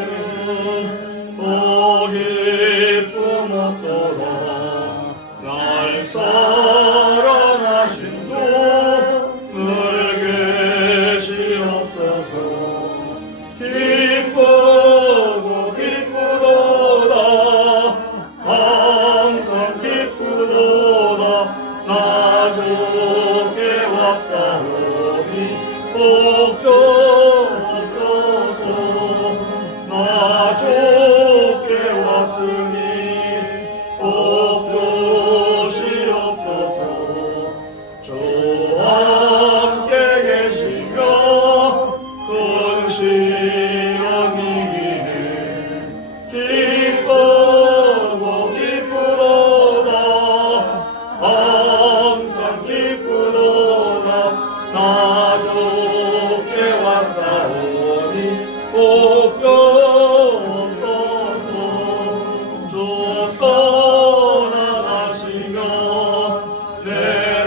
정상에는 더 기쁨 얻도록 날 사랑하신 주 늘 계시옵소서. 기쁘고 기쁘도다 항상 기쁘도다 나 주께 왔사오니 복종옵소서. 나 주께 왔으니 복주시옵소서. 주와 함께 계시며 근시한 이기는 기쁘고 기쁘도다 항상 기쁘도다 나 주께 왔사오니 복종옵소서. 주 떠나가시며 내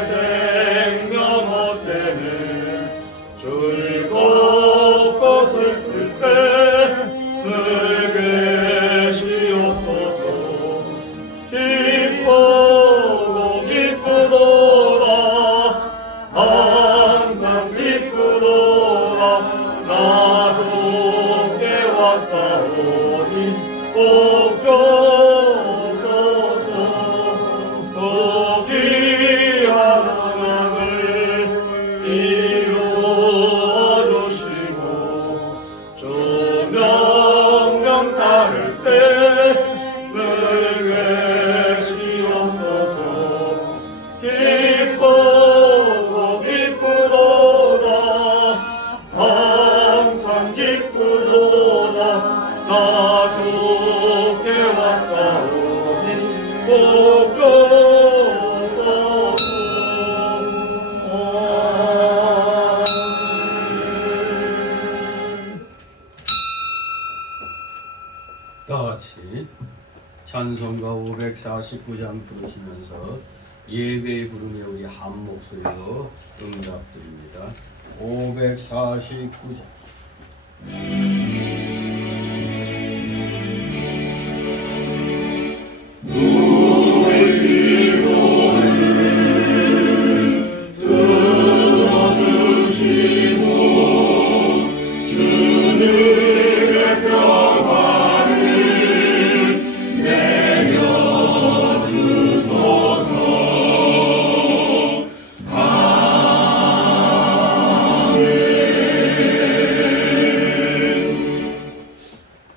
생명 헛되는 즐겁고 슬플 때 늘 계시옵소서. 기쁘고 기쁘도다 항상 기쁘도다 나 주께 왔사오니 복종옵소서. 또 귀한 언약을 이루어 주시고 주 명령 따를 때 늘 계시옵소서. 기쁘고 기쁘도다 항상 기쁘도다 나 주께 왔사오니 복종옵소서. 다같이 찬송가 549장 부르시면서 예배 부르며 우리 한 목소리로 응답드립니다. 549장.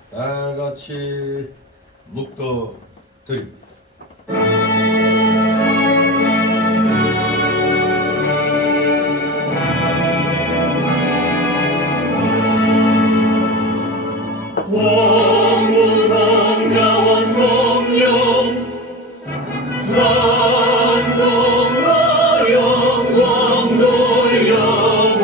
다같이 묵도드립니다. 성부성자와 성령 찬송과 영광 돌려보내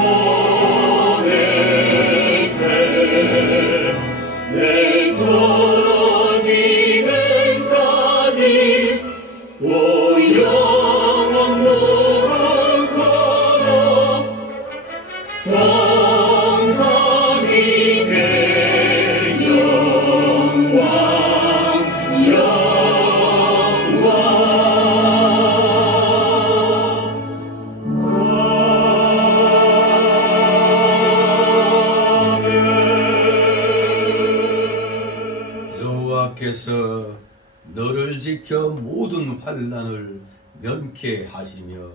내 떨어지는까지 오 영원 무릎 성삼위의 영광 여호와께서 너를 지켜 모든 환난을 면케 하시며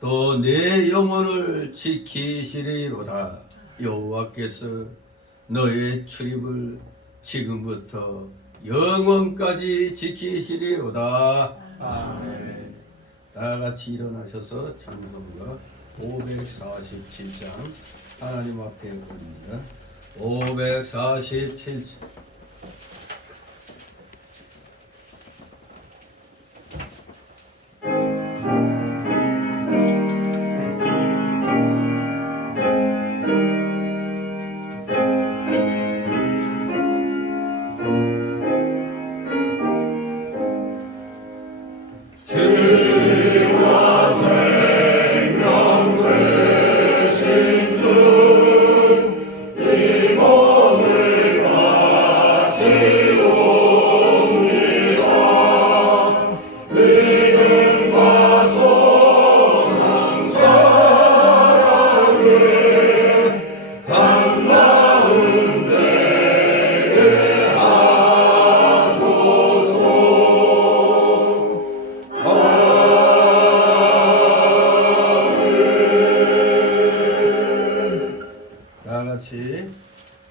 또 내 영혼을 지키시리로다. 여호와께서 너의 출입을 지금부터 영원까지 지키시리로다. 아멘. 다 같이 일어나셔서 찬송가 547장 하나님 앞에 올립니다. 547장. 주와 생명 되신 주 같이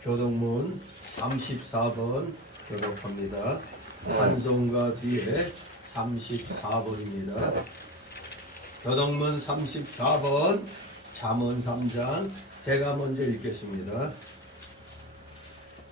교동문 34번 교독합니다. 찬송가 뒤에 34번입니다. 교동문 34번 잠언 3장 제가 먼저 읽겠습니다.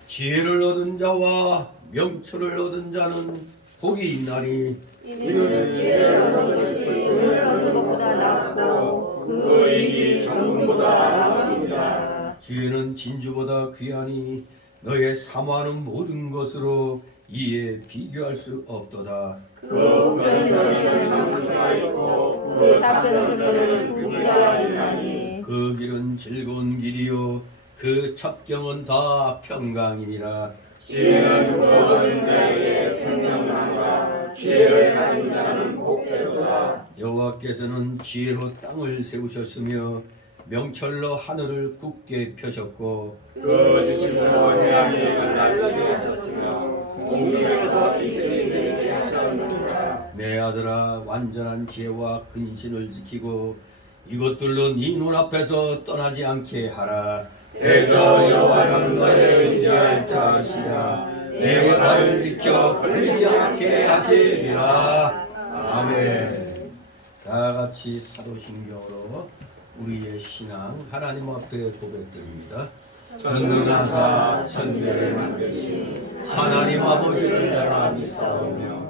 지혜를 얻은 자와 명철을 얻은 자는 복이 있나니 이는 지혜를 얻는 것이 돈을 얻는 것보다 낫고 그 이익이 정금보다 나으니라. 지혜는 진주보다 귀하니 너의 사모하는 모든 것으로 이에 비교할 수 없도다. 그 우편에는 장수가 있고 그 답변에는 부귀가 있나니 그 길은 즐거운 길이요 그 첩경은 다 평강이니라. 지혜는 그 얻은 자에게 생명나무라. 지혜를 가진 자는 복되도다. 여호와께서는 지혜로 땅을 세우셨으며 명철로 하늘을 굳게 펴셨고 그 지식으로 해양이 갈라지게 하셨으며 공중에서 이슬이 내리게 하셨느니라. 내 아들아 완전한 지혜와 근신을 지키고 이것들로 네 눈앞에서 떠나지 않게 하라. 대저 여호와는 너의 의지할 자시라. 내 발을 지켜 걸리지 않게 하시리라. 아멘. 다 같이 사도신경으로 우리의 신앙 하나님 앞에 고백드립니다. 전능하사 천지를 만드신 하나님 아버지를 내가 믿사오며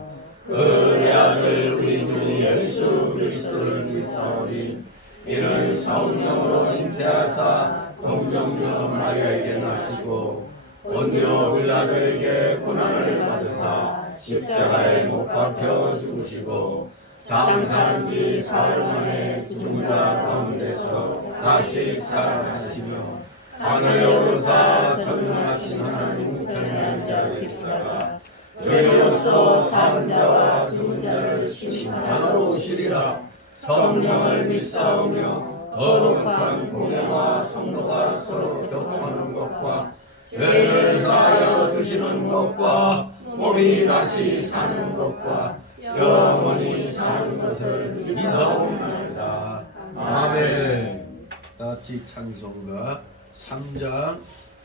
그 내 아들 우리 주 예수 그리스도를 믿사오니 이는 성령으로 잉태하사 동정녀 마리아에게 나시고 본요 빌라도에게 고난을 받으사 십자가에 못 박혀 죽으시고 장사한 지 사흘 만에 죽은 자 가운데서 다시 살아나시며 하늘에 오르사 전능하신 하나님 우편에 앉아 계시다가 저희로서 사는 자와 죽은 자를 심판하러 오시리라. 성령을 믿사오며 거룩한 공예와 성도가 서로 교통하는 것과 죄를 사하여 주시는 것과 몸이 다시 사는 것과 영원히 사는 것을 믿사옵나이다. 아멘. 같이 찬송가 3장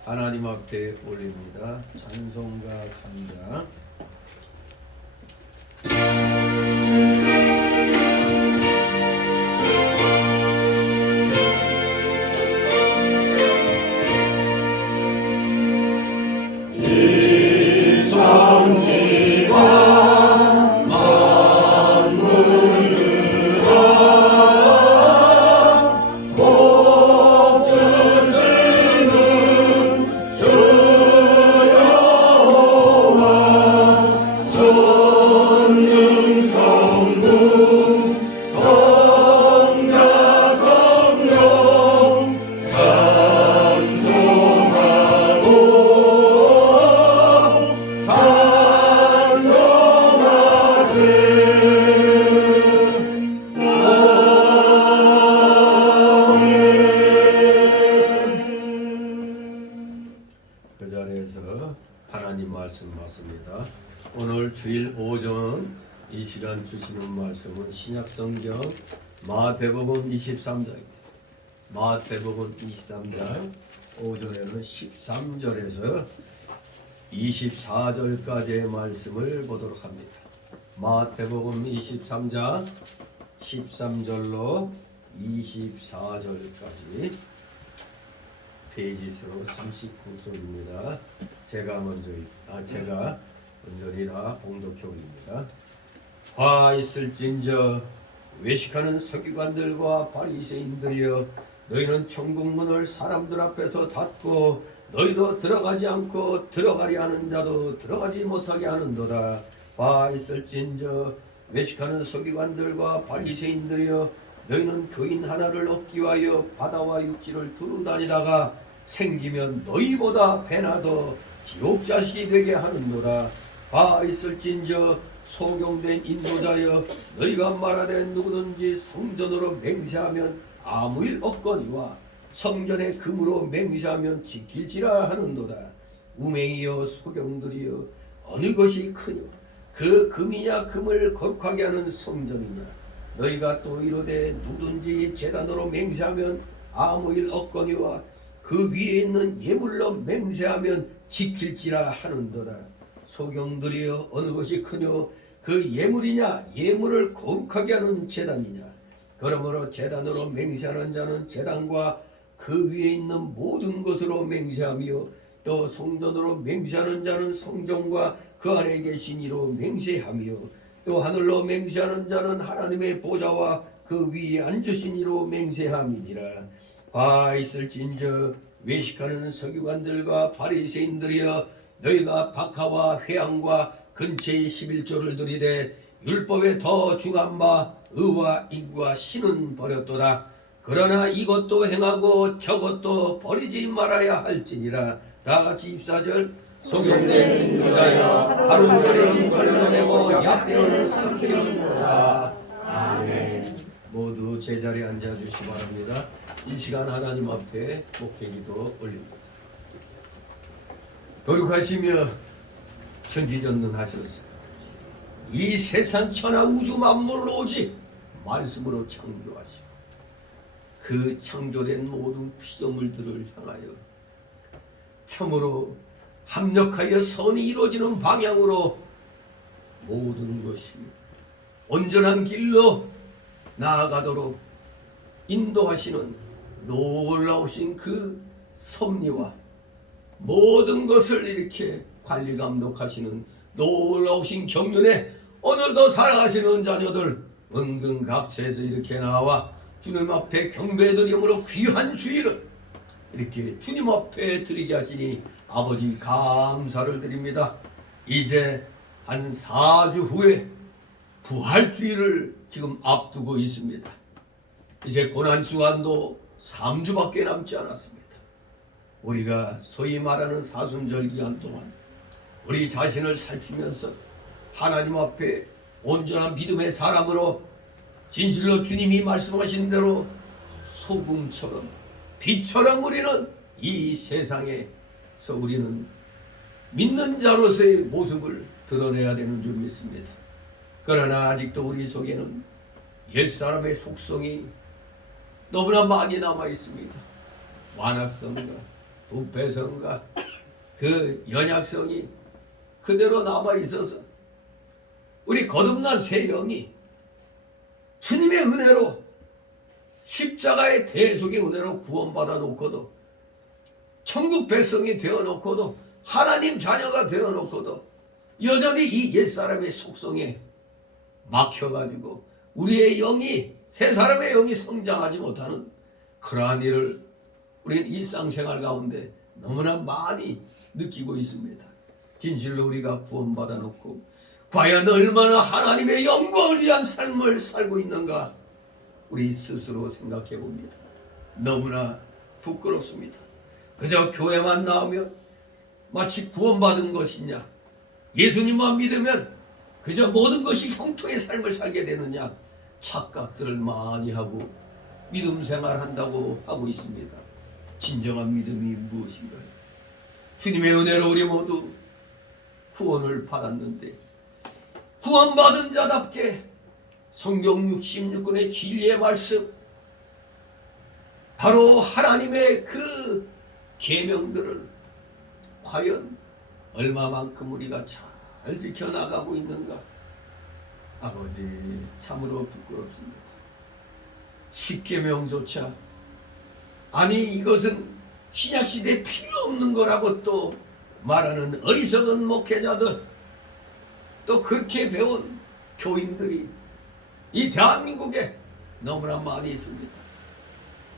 하나님 앞에 올립니다. 찬송가 3장 그 자리에서 하나님 말씀 맞습니다. 오늘 주일 오전 이 시간 주시는 말씀은 신약성경 마태복음 23장입니다. 마태복음 23장 오전에는 13절에서 24절까지의 말씀을 보도록 합니다. 마태복음 23장 13절로 24절까지 페이지수로 39쪽입니다. 제가 먼저리라 봉독형입니다. 화 있을진저 외식하는 서기관들과 바리새인들이여 너희는 천국문을 사람들 앞에서 닫고 너희도 들어가지 않고 들어가려 하는 자도 들어가지 못하게 하는도다. 화 있을진저 외식하는 서기관들과 바리새인들이여 너희는 교인 하나를 얻기 위하여 바다와 육지를 두루 다니다가 생기면 너희보다 배나 더 지옥 자식이 되게 하는도다. 바 있을진저 소경된 인도자여 너희가 말하되 누구든지 성전으로 맹세하면 아무 일 없거니와 성전의 금으로 맹세하면 지킬지라 하는도다. 우맹이여 소경들이여 어느 것이 크뇨 그 금이냐 금을 거룩하게 하는 성전이냐. 너희가 또 이르되 누구든지 제단으로 맹세하면 아무 일 없거니와 그 위에 있는 예물로 맹세하면 지킬지라 하는도다. 소경들이여 어느 것이 크뇨? 그 예물이냐? 예물을 거룩하게 하는 제단이냐? 그러므로 제단으로 맹세하는 자는 제단과 그 위에 있는 모든 것으로 맹세하며 또 성전으로 맹세하는 자는 성전과 그 안에 계신 이로 맹세하며 또 하늘로 맹세하는 자는 하나님의 보좌와 그 위에 앉으신 이로 맹세함이니라. 봐 있을진저 외식하는 서기관들과 바리새인들이여 너희가 박하와 회향과 근처의 11조를 들이되 율법에 더 중한 바 의와 인과 신은 버렸도다. 그러나 이것도 행하고 저것도 버리지 말아야 할지니라. 다같이 14절 소경된 인도자여 하루 손에 깃발로 내고 약대를 삼키는도다. 아멘. 모두 제자리에 앉아주시기 바랍니다. 이 시간 하나님 앞에 목회기도 올립니다. 거룩하시며 천지전능하셨습니다. 이 세상 천하 우주 만물을 오직 말씀으로 창조하시고 그 창조된 모든 피조물들을 향하여 참으로 합력하여 선이 이루어지는 방향으로 모든 것이 온전한 길로 나아가도록 인도하시는 놀라우신 그 섭리와 모든 것을 이렇게 관리 감독하시는 놀라우신 경륜에 오늘도 살아가시는 자녀들 은근각처에서 이렇게 나와 주님 앞에 경배드림으로 귀한 주일을 이렇게 주님 앞에 드리게 하시니 아버지 감사를 드립니다. 이제 한 4주 후에 부활주일을 지금 앞두고 있습니다. 이제 고난주간도 3주밖에 남지 않았습니다. 우리가 소위 말하는 사순절 기간 동안 우리 자신을 살피면서 하나님 앞에 온전한 믿음의 사람으로 진실로 주님이 말씀하신 대로 소금처럼 빛처럼 우리는 이 세상에서 우리는 믿는 자로서의 모습을 드러내야 되는 줄 믿습니다. 그러나 아직도 우리 속에는 옛사람의 속성이 너무나 많이 남아 있습니다. 완악성과 부패성과 그 연약성이 그대로 남아 있어서 우리 거듭난 새 영이 주님의 은혜로 십자가의 대속의 은혜로 구원받아 놓고도 천국 백성이 되어 놓고도 하나님 자녀가 되어 놓고도 여전히 이 옛사람의 속성에 막혀가지고 우리의 영이 새 사람의 영이 성장하지 못하는 그러한 일을 우리는 일상생활 가운데 너무나 많이 느끼고 있습니다. 진실로 우리가 구원받아 놓고 과연 얼마나 하나님의 영광을 위한 삶을 살고 있는가 우리 스스로 생각해 봅니다. 너무나 부끄럽습니다. 그저 교회만 나오면 마치 구원받은 것이냐, 예수님만 믿으면 그저 모든 것이 형통의 삶을 살게 되느냐 착각들을 많이 하고 믿음 생활한다고 하고 있습니다. 진정한 믿음이 무엇인가요? 주님의 은혜로 우리 모두 구원을 받았는데 구원받은 자답게 성경 66권의 진리의 말씀 바로 하나님의 그 계명들을 과연 얼마만큼 우리가 잘 지켜나가고 있는가? 아버지 참으로 부끄럽습니다. 10계명조차 아니 이것은 신약시대에 필요 없는 거라고 또 말하는 어리석은 목회자들 또 그렇게 배운 교인들이 이 대한민국에 너무나 많이 있습니다.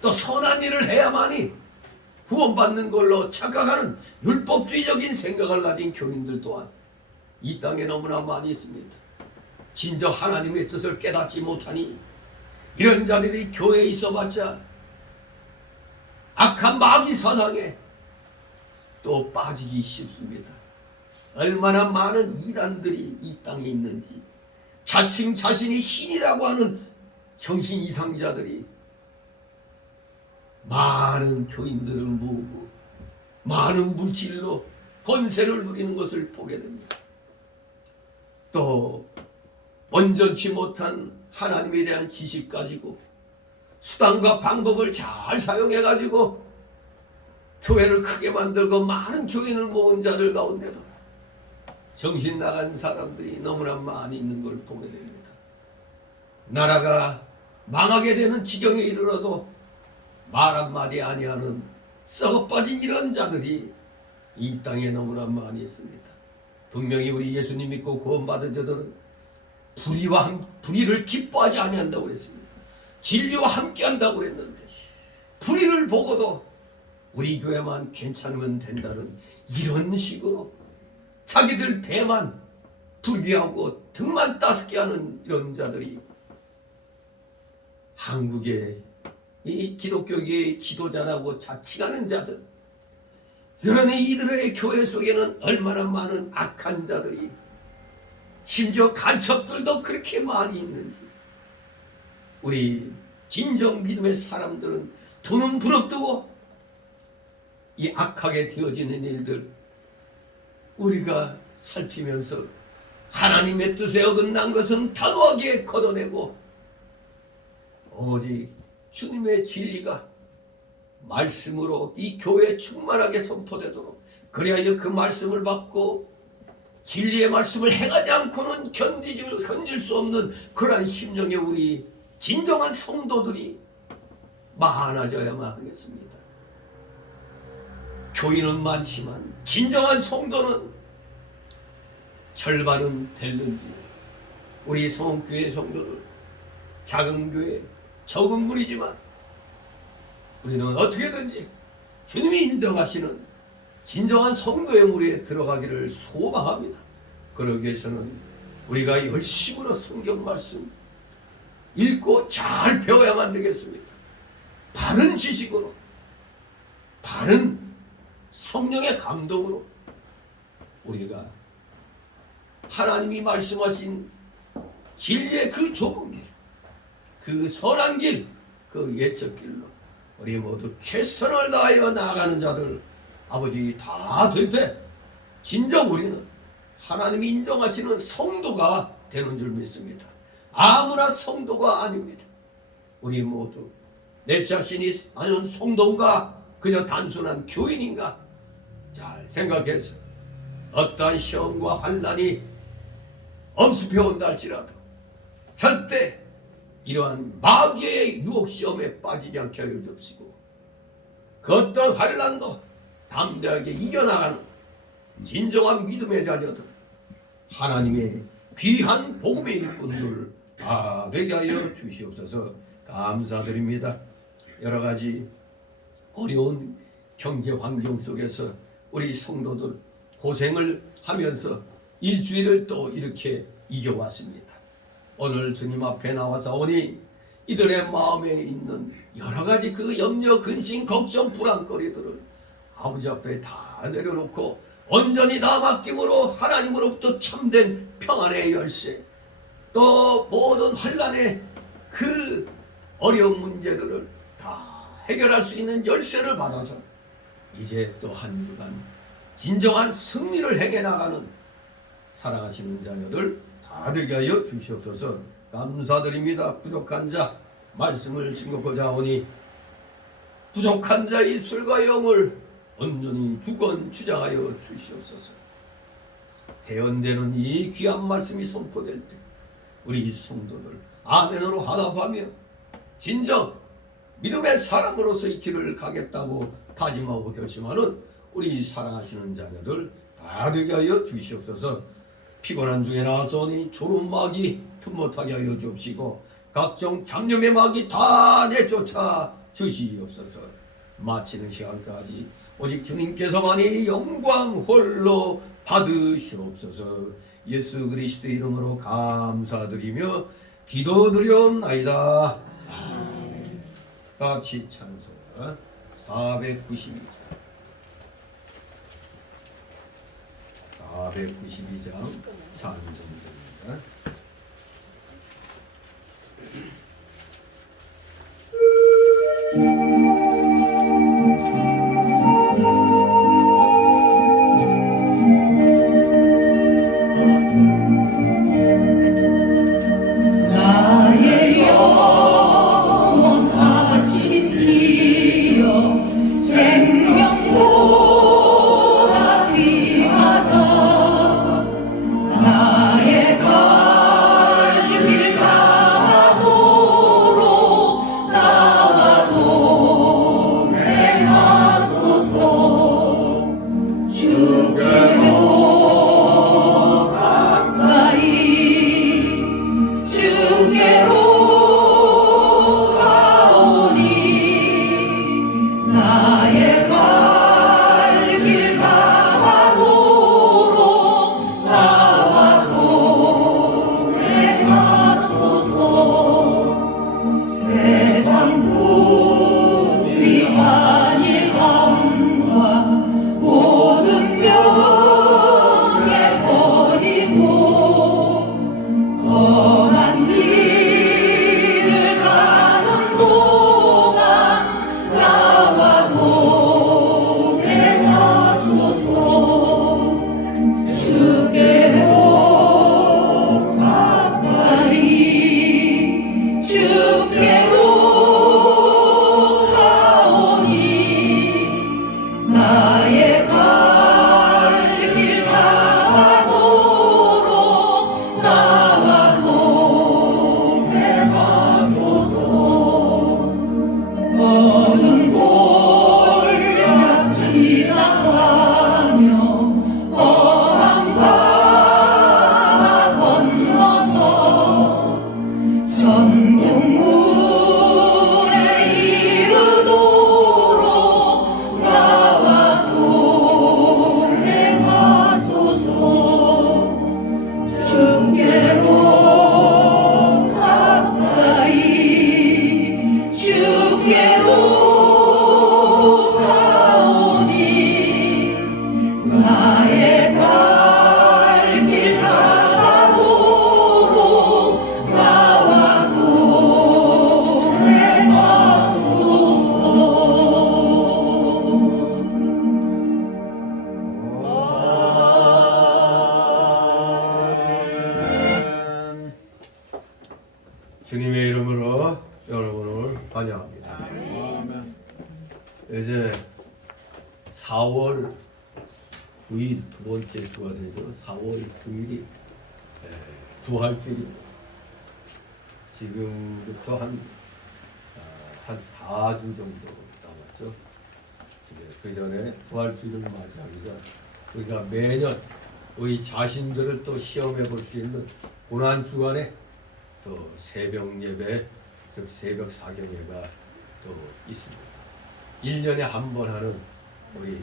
또 선한 일을 해야만이 구원받는 걸로 착각하는 율법주의적인 생각을 가진 교인들 또한 이 땅에 너무나 많이 있습니다. 진정 하나님의 뜻을 깨닫지 못하니 이런 자들이 교회에 있어봤자 악한 마귀 사상에 또 빠지기 쉽습니다. 얼마나 많은 이단들이 이 땅에 있는지 자칭 자신이 신이라고 하는 정신 이상자들이 많은 교인들을 모으고 많은 물질로 권세를 누리는 것을 보게 됩니다. 또 온전치 못한 하나님에 대한 지식 가지고 수단과 방법을 잘 사용해 가지고 교회를 크게 만들고 많은 교인을 모은 자들 가운데도 정신 나간 사람들이 너무나 많이 있는 걸 보게 됩니다. 나라가 망하게 되는 지경에 이르러도 말 한마디 아니하는 썩어빠진 이런 자들이 이 땅에 너무나 많이 있습니다. 분명히 우리 예수님 믿고 구원받은 자들은 불의를 기뻐하지 아니한다고 그랬습니다. 진리와 함께한다고 그랬는데 불의를 보고도 우리 교회만 괜찮으면 된다는 이런 식으로 자기들 배만 불귀하고 등만 따숩게 하는 이런 자들이 한국의 이 기독교계의 지도자라고 자칭하는 자들, 그러니 이들의 교회 속에는 얼마나 많은 악한 자들이, 심지어 간첩들도 그렇게 많이 있는지, 우리 진정 믿음의 사람들은 돈은 부럽뜨고 이 악하게 되어지는 일들 우리가 살피면서 하나님의 뜻에 어긋난 것은 단호하게 걷어내고 오직 주님의 진리가 말씀으로 이 교회에 충만하게 선포되도록, 그리하여 그 말씀을 받고 진리의 말씀을 행하지 않고는 견딜 수 없는 그러한 심령의 우리 진정한 성도들이 많아져야만 하겠습니다. 교인은 많지만 진정한 성도는 절반은 될는지, 우리 성교회 성도들, 작은 교회 적은 무리지만 우리는 어떻게든지 주님이 인정하시는 진정한 성도의 무리에 들어가기를 소망합니다. 그러기 위해서는 우리가 열심으로 성경 말씀 읽고 잘 배워야만 되겠습니다. 바른 지식으로, 바른 성령의 감동으로 우리가 하나님이 말씀하신 진리의 그 좁은 길, 그 선한 길, 그 옛적 길로 우리 모두 최선을 다하여 나아가는 자들 아버지 다 될 때 진정 우리는 하나님이 인정하시는 성도가 되는 줄 믿습니다. 아무나 성도가 아닙니다. 우리 모두 내 자신이 아니면 성도인가 그저 단순한 교인인가 잘 생각해서 어떠한 시험과 환난이 엄습해 온다 할지라도 절대 이러한 마귀의 유혹시험에 빠지지 않게 하여 주옵시고, 그 어떤 환난도 담대하게 이겨나가는 진정한 믿음의 자녀들, 하나님의 귀한 복음의 일꾼들 다 되게 하여 주시옵소서. 감사드립니다. 여러 가지 어려운 경제 환경 속에서 우리 성도들 고생을 하면서 일주일을 또 이렇게 이겨왔습니다. 오늘 주님 앞에 나와서오니 이들의 마음에 있는 여러 가지 그 염려, 근심, 걱정, 불안거리들을 아버지 앞에 다 내려놓고 온전히 나 맡김으로 하나님으로부터 참된 평안의 열쇠, 또 모든 환난의 그 어려운 문제들을 다 해결할 수 있는 열쇠를 받아서 이제 또 한 주간 진정한 승리를 행해 나가는 사랑하시는 자녀들 다 되게 하여 주시옵소서. 감사드립니다. 부족한 자 말씀을 증거하고자 하오니 부족한 자 입술과 영을 온전히 주권 주장하여 주시옵소서. 대언되는 이 귀한 말씀이 선포될 때 우리 성도들 아멘으로 화답하며 진정 믿음의 사람으로서 이 길을 가겠다고 다짐하고 결심하는 우리 사랑하시는 자녀들 다 되게 하여 주시옵소서. 피곤한 중에 나서오니 졸음 마귀 틈 못하게 하여 주옵시고 각종 잡념의 마귀 다 내쫓아 주시옵소서. 마치는 시간까지 오직 주님께서만이 영광 홀로 받으시옵소서. 예수 그리스도 이름으로 감사드리며 기도드리옵나이다. 아멘. 같이 찬송 492장 492장 찬송입니다. 나의 영원하신 기여 생명 지나가며 험한 바다 건너서 전국물에 이르도록 나와 동행하소서. 주께로 가까이 주께로 가오니 나의 갈 길 가도록 나와 주님의 이름으로 여러분을 환영합니다. 이제 4월 9일 두 번째 주가 되죠. 4월 9일이 부활주일입니다. 지금부터 한 4주 정도 남았죠. 그 전에 부활주일을 맞이하기 전 우리가 매년 우리 자신들을 또 시험해 볼 수 있는 고난 주간에 또 새벽 예배, 즉 새벽 사경 예배가 또 있습니다. 1년에 한 번 하는 우리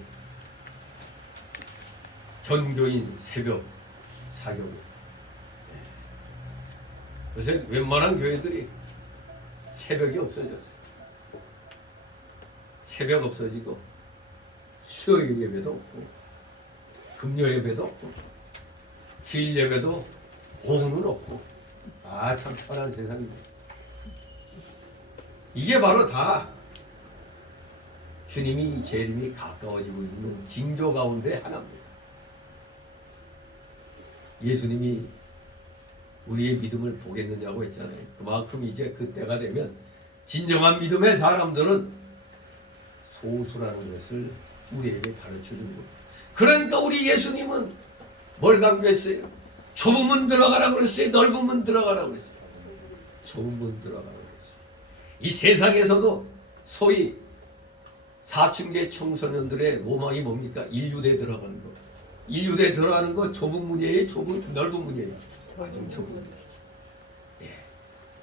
전교인 새벽 사경 예배. 요새 웬만한 교회들이 새벽이 없어졌어요. 새벽 없어지고 수요일 예배도 없고 금요 예배도 없고 주일 예배도 오후는 없고 참 편한 세상입니다. 이게 바로 다 주님이 재림이 가까워지고 있는 징조 가운데 하나입니다. 예수님이 우리의 믿음을 보겠느냐고 했잖아요. 그만큼 이제 그때가 되면 진정한 믿음의 사람들은 소수라는 것을 우리에게 가르쳐 준 겁니다. 그러니까 우리 예수님은 뭘 강조했어요? 좁은 문 들어가라고 그랬어요? 넓은 문 들어가라고 그랬어요? 좁은 문 들어가라고 그랬어요. 이 세상에서도 소위 사춘기 청소년들의 로망이 뭡니까? 인류대 들어가는 거. 인류대 들어가는 거 좁은 문이에요? 넓은 문이에요? 아주 좁은 문이지. 예.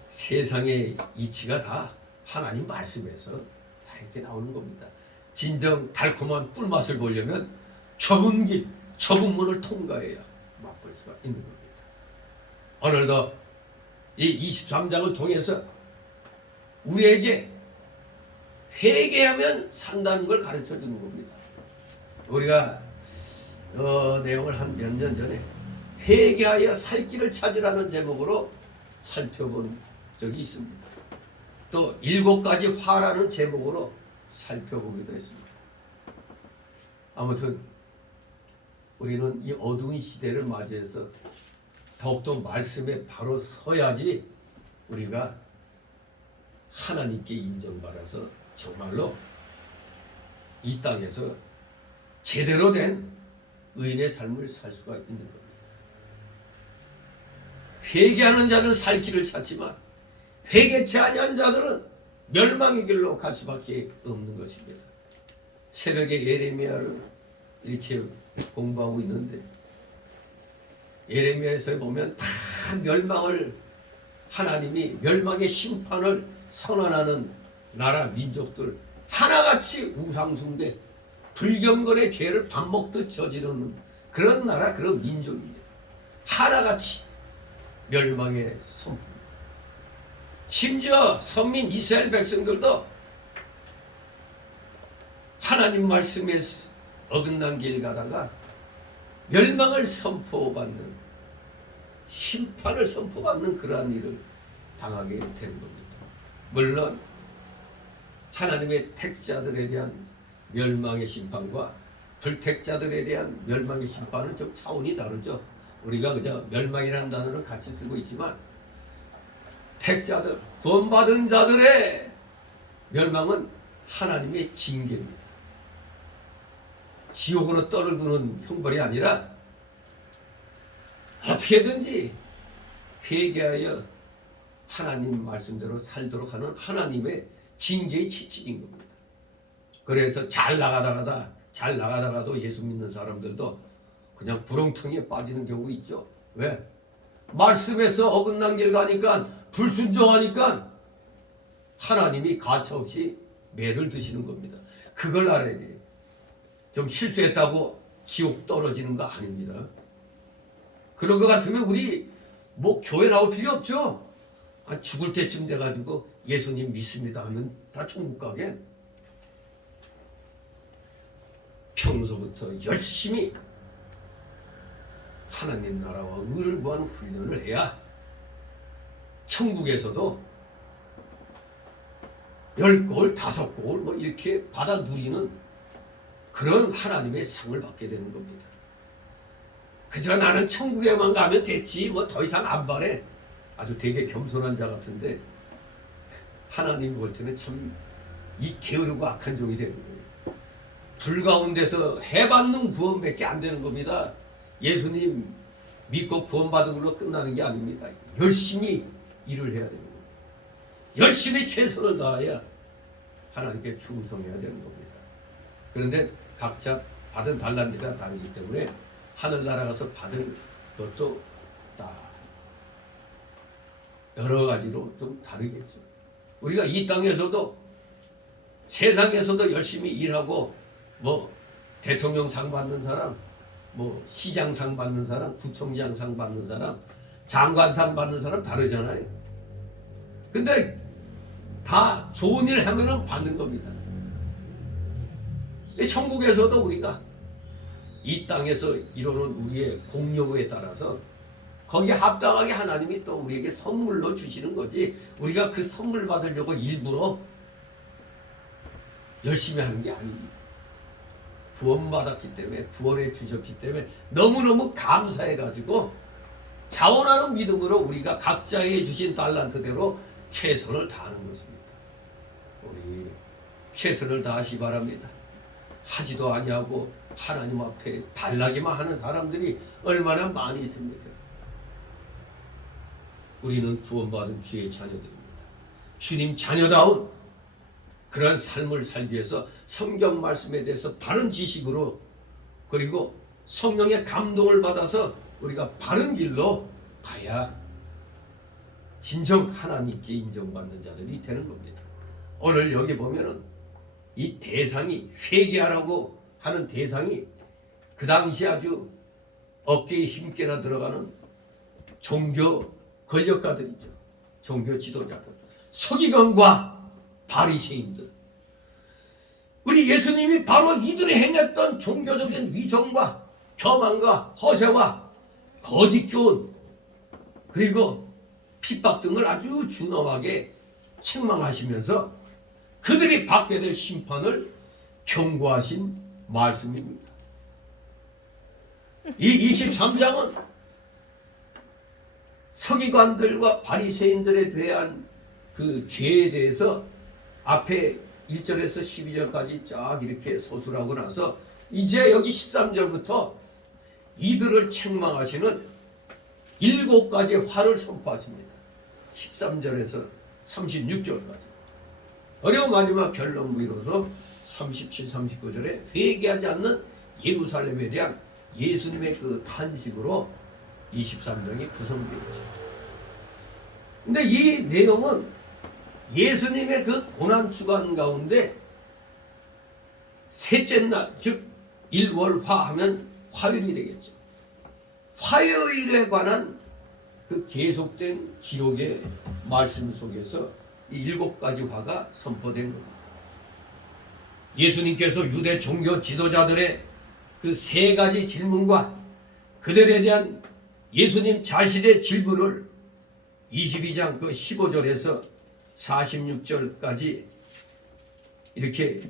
세상의 이치가 다 하나님 말씀에서 다 이렇게 나오는 겁니다. 진정 달콤한 꿀맛을 보려면 좁은 길, 좁은 문을 통과해야 맛볼 수가 있는 겁니다. 오늘도 이 23장을 통해서 우리에게 회개하면 산다는 걸 가르쳐 주는 겁니다. 우리가 내용을 한 몇 년 전에 회개하여 살 길을 찾으라는 제목으로 살펴본 적이 있습니다. 또 7가지 화라는 제목으로 살펴보기도 했습니다. 아무튼 우리는 이 어두운 시대를 맞이해서 더욱더 말씀에 바로 서야지 우리가 하나님께 인정받아서 정말로 이 땅에서 제대로 된 의인의 삶을 살 수가 있는 겁니다. 회개하는 자는 살 길을 찾지만 회개치 아니한 자들은 멸망의 길로 갈 수밖에 없는 것입니다. 새벽에 예레미야를 이렇게 공부하고 있는데 예레미야에서 보면 다 멸망을 하나님이 멸망의 심판을 선언하는 나라 민족들 하나같이 우상숭배 불경건의 죄를 밥 먹듯 저지르는 그런 나라 그런 민족입니다. 하나같이 멸망의 선포입니다. 심지어 선민 이스라엘 백성들도 하나님 말씀에 어긋난 길 가다가 멸망을 선포받는 심판을 선포받는 그러한 일을 당하게 되는 겁니다. 물론 하나님의 택자들에 대한 멸망의 심판과 불택자들에 대한 멸망의 심판은 좀 차원이 다르죠. 우리가 그저 멸망이라는 단어를 같이 쓰고 있지만 택자들, 구원받은 자들의 멸망은 하나님의 징계입니다. 지옥으로 떨구는 형벌이 아니라 어떻게든지 회개하여 하나님 말씀대로 살도록 하는 하나님의 징계의 채찍인 겁니다. 그래서 잘 나가다가다 잘 나가다가도 예수 믿는 사람들도 그냥 구렁텅이에 빠지는 경우 있죠. 왜? 말씀에서 어긋난 길 가니까 불순종하니까 하나님이 가차없이 매를 드시는 겁니다. 그걸 알아야 돼요. 좀 실수했다고 지옥 떨어지는 거 아닙니다. 그런 것 같으면 우리 뭐 교회 나올 필요 없죠. 죽을 때쯤 돼가지고 예수님 믿습니다 하면 다 천국 가게. 평소부터 열심히 하나님 나라와 의를 구하는 훈련을 해야 천국에서도 10골, 5골 뭐 이렇게 받아 누리는 그런 하나님의 상을 받게 되는 겁니다. 그저 나는 천국에만 가면 됐지 뭐 더 이상 안 바래. 아주 되게 겸손한 자 같은데 하나님 볼 때는 참 이 게으르고 악한 종이 되는 거예요. 불 가운데서 해받는 구원밖에 안 되는 겁니다. 예수님 믿고 구원받은 걸로 끝나는 게 아닙니다. 열심히 일을 해야 되는 겁니다. 열심히 최선을 다해야 하나님께 충성해야 되는 겁니다. 그런데 각자 받은 달란트가 다르기 때문에 하늘나라 가서 받을 것도 다 여러 가지로 좀 다르겠죠. 우리가 이 땅에서도 세상에서도 열심히 일하고 뭐 대통령 상 받는 사람, 뭐 시장 상 받는 사람, 구청장 상 받는 사람, 장관 상 받는 사람 다르잖아요. 근데 다 좋은 일 하면은 받는 겁니다. 천국에서도 우리가 이 땅에서 이루는 우리의 공로에 따라서 거기에 합당하게 하나님이 또 우리에게 선물로 주시는 거지, 우리가 그 선물 받으려고 일부러 열심히 하는 게 아닙니다. 구원받았기 때문에, 구원해 주셨기 때문에 너무너무 감사해가지고 자원하는 믿음으로 우리가 각자에게 주신 달란트대로 최선을 다하는 것입니다. 우리 최선을 다하시 바랍니다. 하지도 아니하고 하나님 앞에 달라기만 하는 사람들이 얼마나 많이 있습니까? 우리는 구원받은 주의 자녀들입니다. 주님 자녀다운 그런 삶을 살기 위해서 성경 말씀에 대해서 바른 지식으로, 그리고 성령의 감동을 받아서 우리가 바른 길로 가야 진정 하나님께 인정받는 자들이 되는 겁니다. 오늘 여기 보면은 이 대상이, 회개하라고 하는 대상이 그 당시 아주 어깨에 힘께나 들어가는 종교 권력가들이죠. 종교 지도자들, 서기관과 바리새인들. 우리 예수님이 바로 이들이 행했던 종교적인 위선과 교만과 허세와 거짓 교훈, 그리고 핍박 등을 아주 준엄하게 책망하시면서 그들이 받게 될 심판을 경고하신 말씀입니다. 이 23장은 서기관들과 바리새인들에 대한 그 죄에 대해서 앞에 1절에서 12절까지 쫙 이렇게 소술하고 나서 이제 여기 13절부터 이들을 책망하시는 7가지 화를 선포하십니다. 13절에서 36절까지. 어려운 마지막 결론부이로서 37, 39절에 회개하지 않는 예루살렘에 대한 예수님의 그 탄식으로 23장이 구성되어 있습니다. 근데 이 내용은 예수님의 그 고난주간 가운데 셋째 날, 즉 일월화 하면 화요일이 되겠죠. 화요일에 관한 그 계속된 기록의 말씀 속에서 이 7가지 화가 선포된 겁니다. 예수님께서 유대 종교 지도자들의 그 3가지 질문과 그들에 대한 예수님 자신의 질문을 22장 그 15절에서 46절까지 이렇게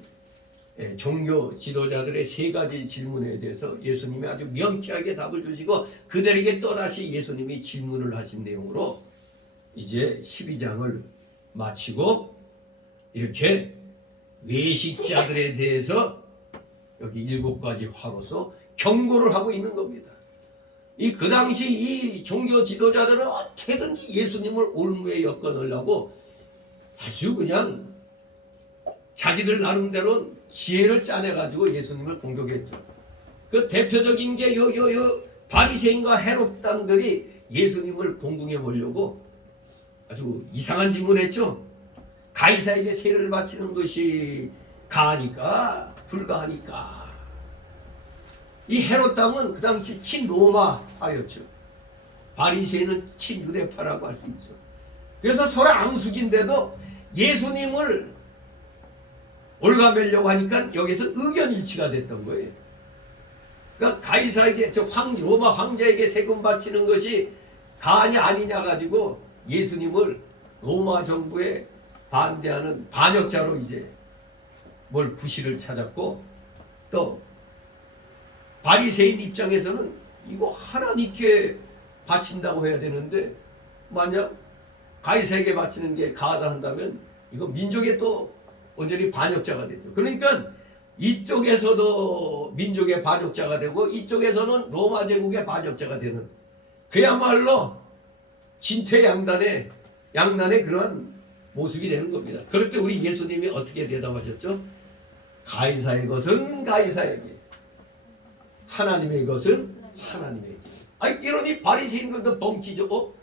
종교 지도자들의 3가지 질문에 대해서 예수님이 아주 명쾌하게 답을 주시고 그들에게 또다시 예수님이 질문을 하신 내용으로 이제 12장을 마치고 이렇게 외식자들에 대해서 여기 7가지 화로서 경고를 하고 있는 겁니다. 그 당시 이 종교 지도자들은 어떻게든지 예수님을 올무에 엮어넣으려고 아주 그냥 자기들 나름대로 지혜를 짜내가지고 예수님을 공격했죠. 그 대표적인 게 요 바리새인과 헤롯 당들이 예수님을 공궁에 모려고 아주 이상한 질문했죠. 가이사에게 세를 바치는 것이 가하니까 불가하니까. 이 헤롯 당은 그 당시 친로마파였죠. 바리새인은 친유대파라고 할 수 있죠. 그래서 서로 앙숙인데도 예수님을 올가매려고 하니까 여기서 의견 일치가 됐던 거예요. 그러니까 가이사에게 로마 황제에게 세금 바치는 것이 가하냐 아니냐 가지고 예수님을 로마 정부에 반대하는 반역자로 이제 뭘 구실을 찾았고, 또 바리새인 입장에서는 이거 하나님께 바친다고 해야 되는데 만약 가이사에게 바치는 게 가하다 한다면 이거 민족의 또 온전히 반역자가 되죠. 그러니까 이쪽에서도 민족의 반역자가 되고 이쪽에서는 로마 제국의 반역자가 되는 그야말로 진퇴양난의 그런 모습이 되는 겁니다. 그럴 때 우리 예수님이 어떻게 대답하셨죠? 가이사의 것은 가이사에게, 하나님의 것은 하나님에게. 아니 이러니 바리새인들도 뻥치죠.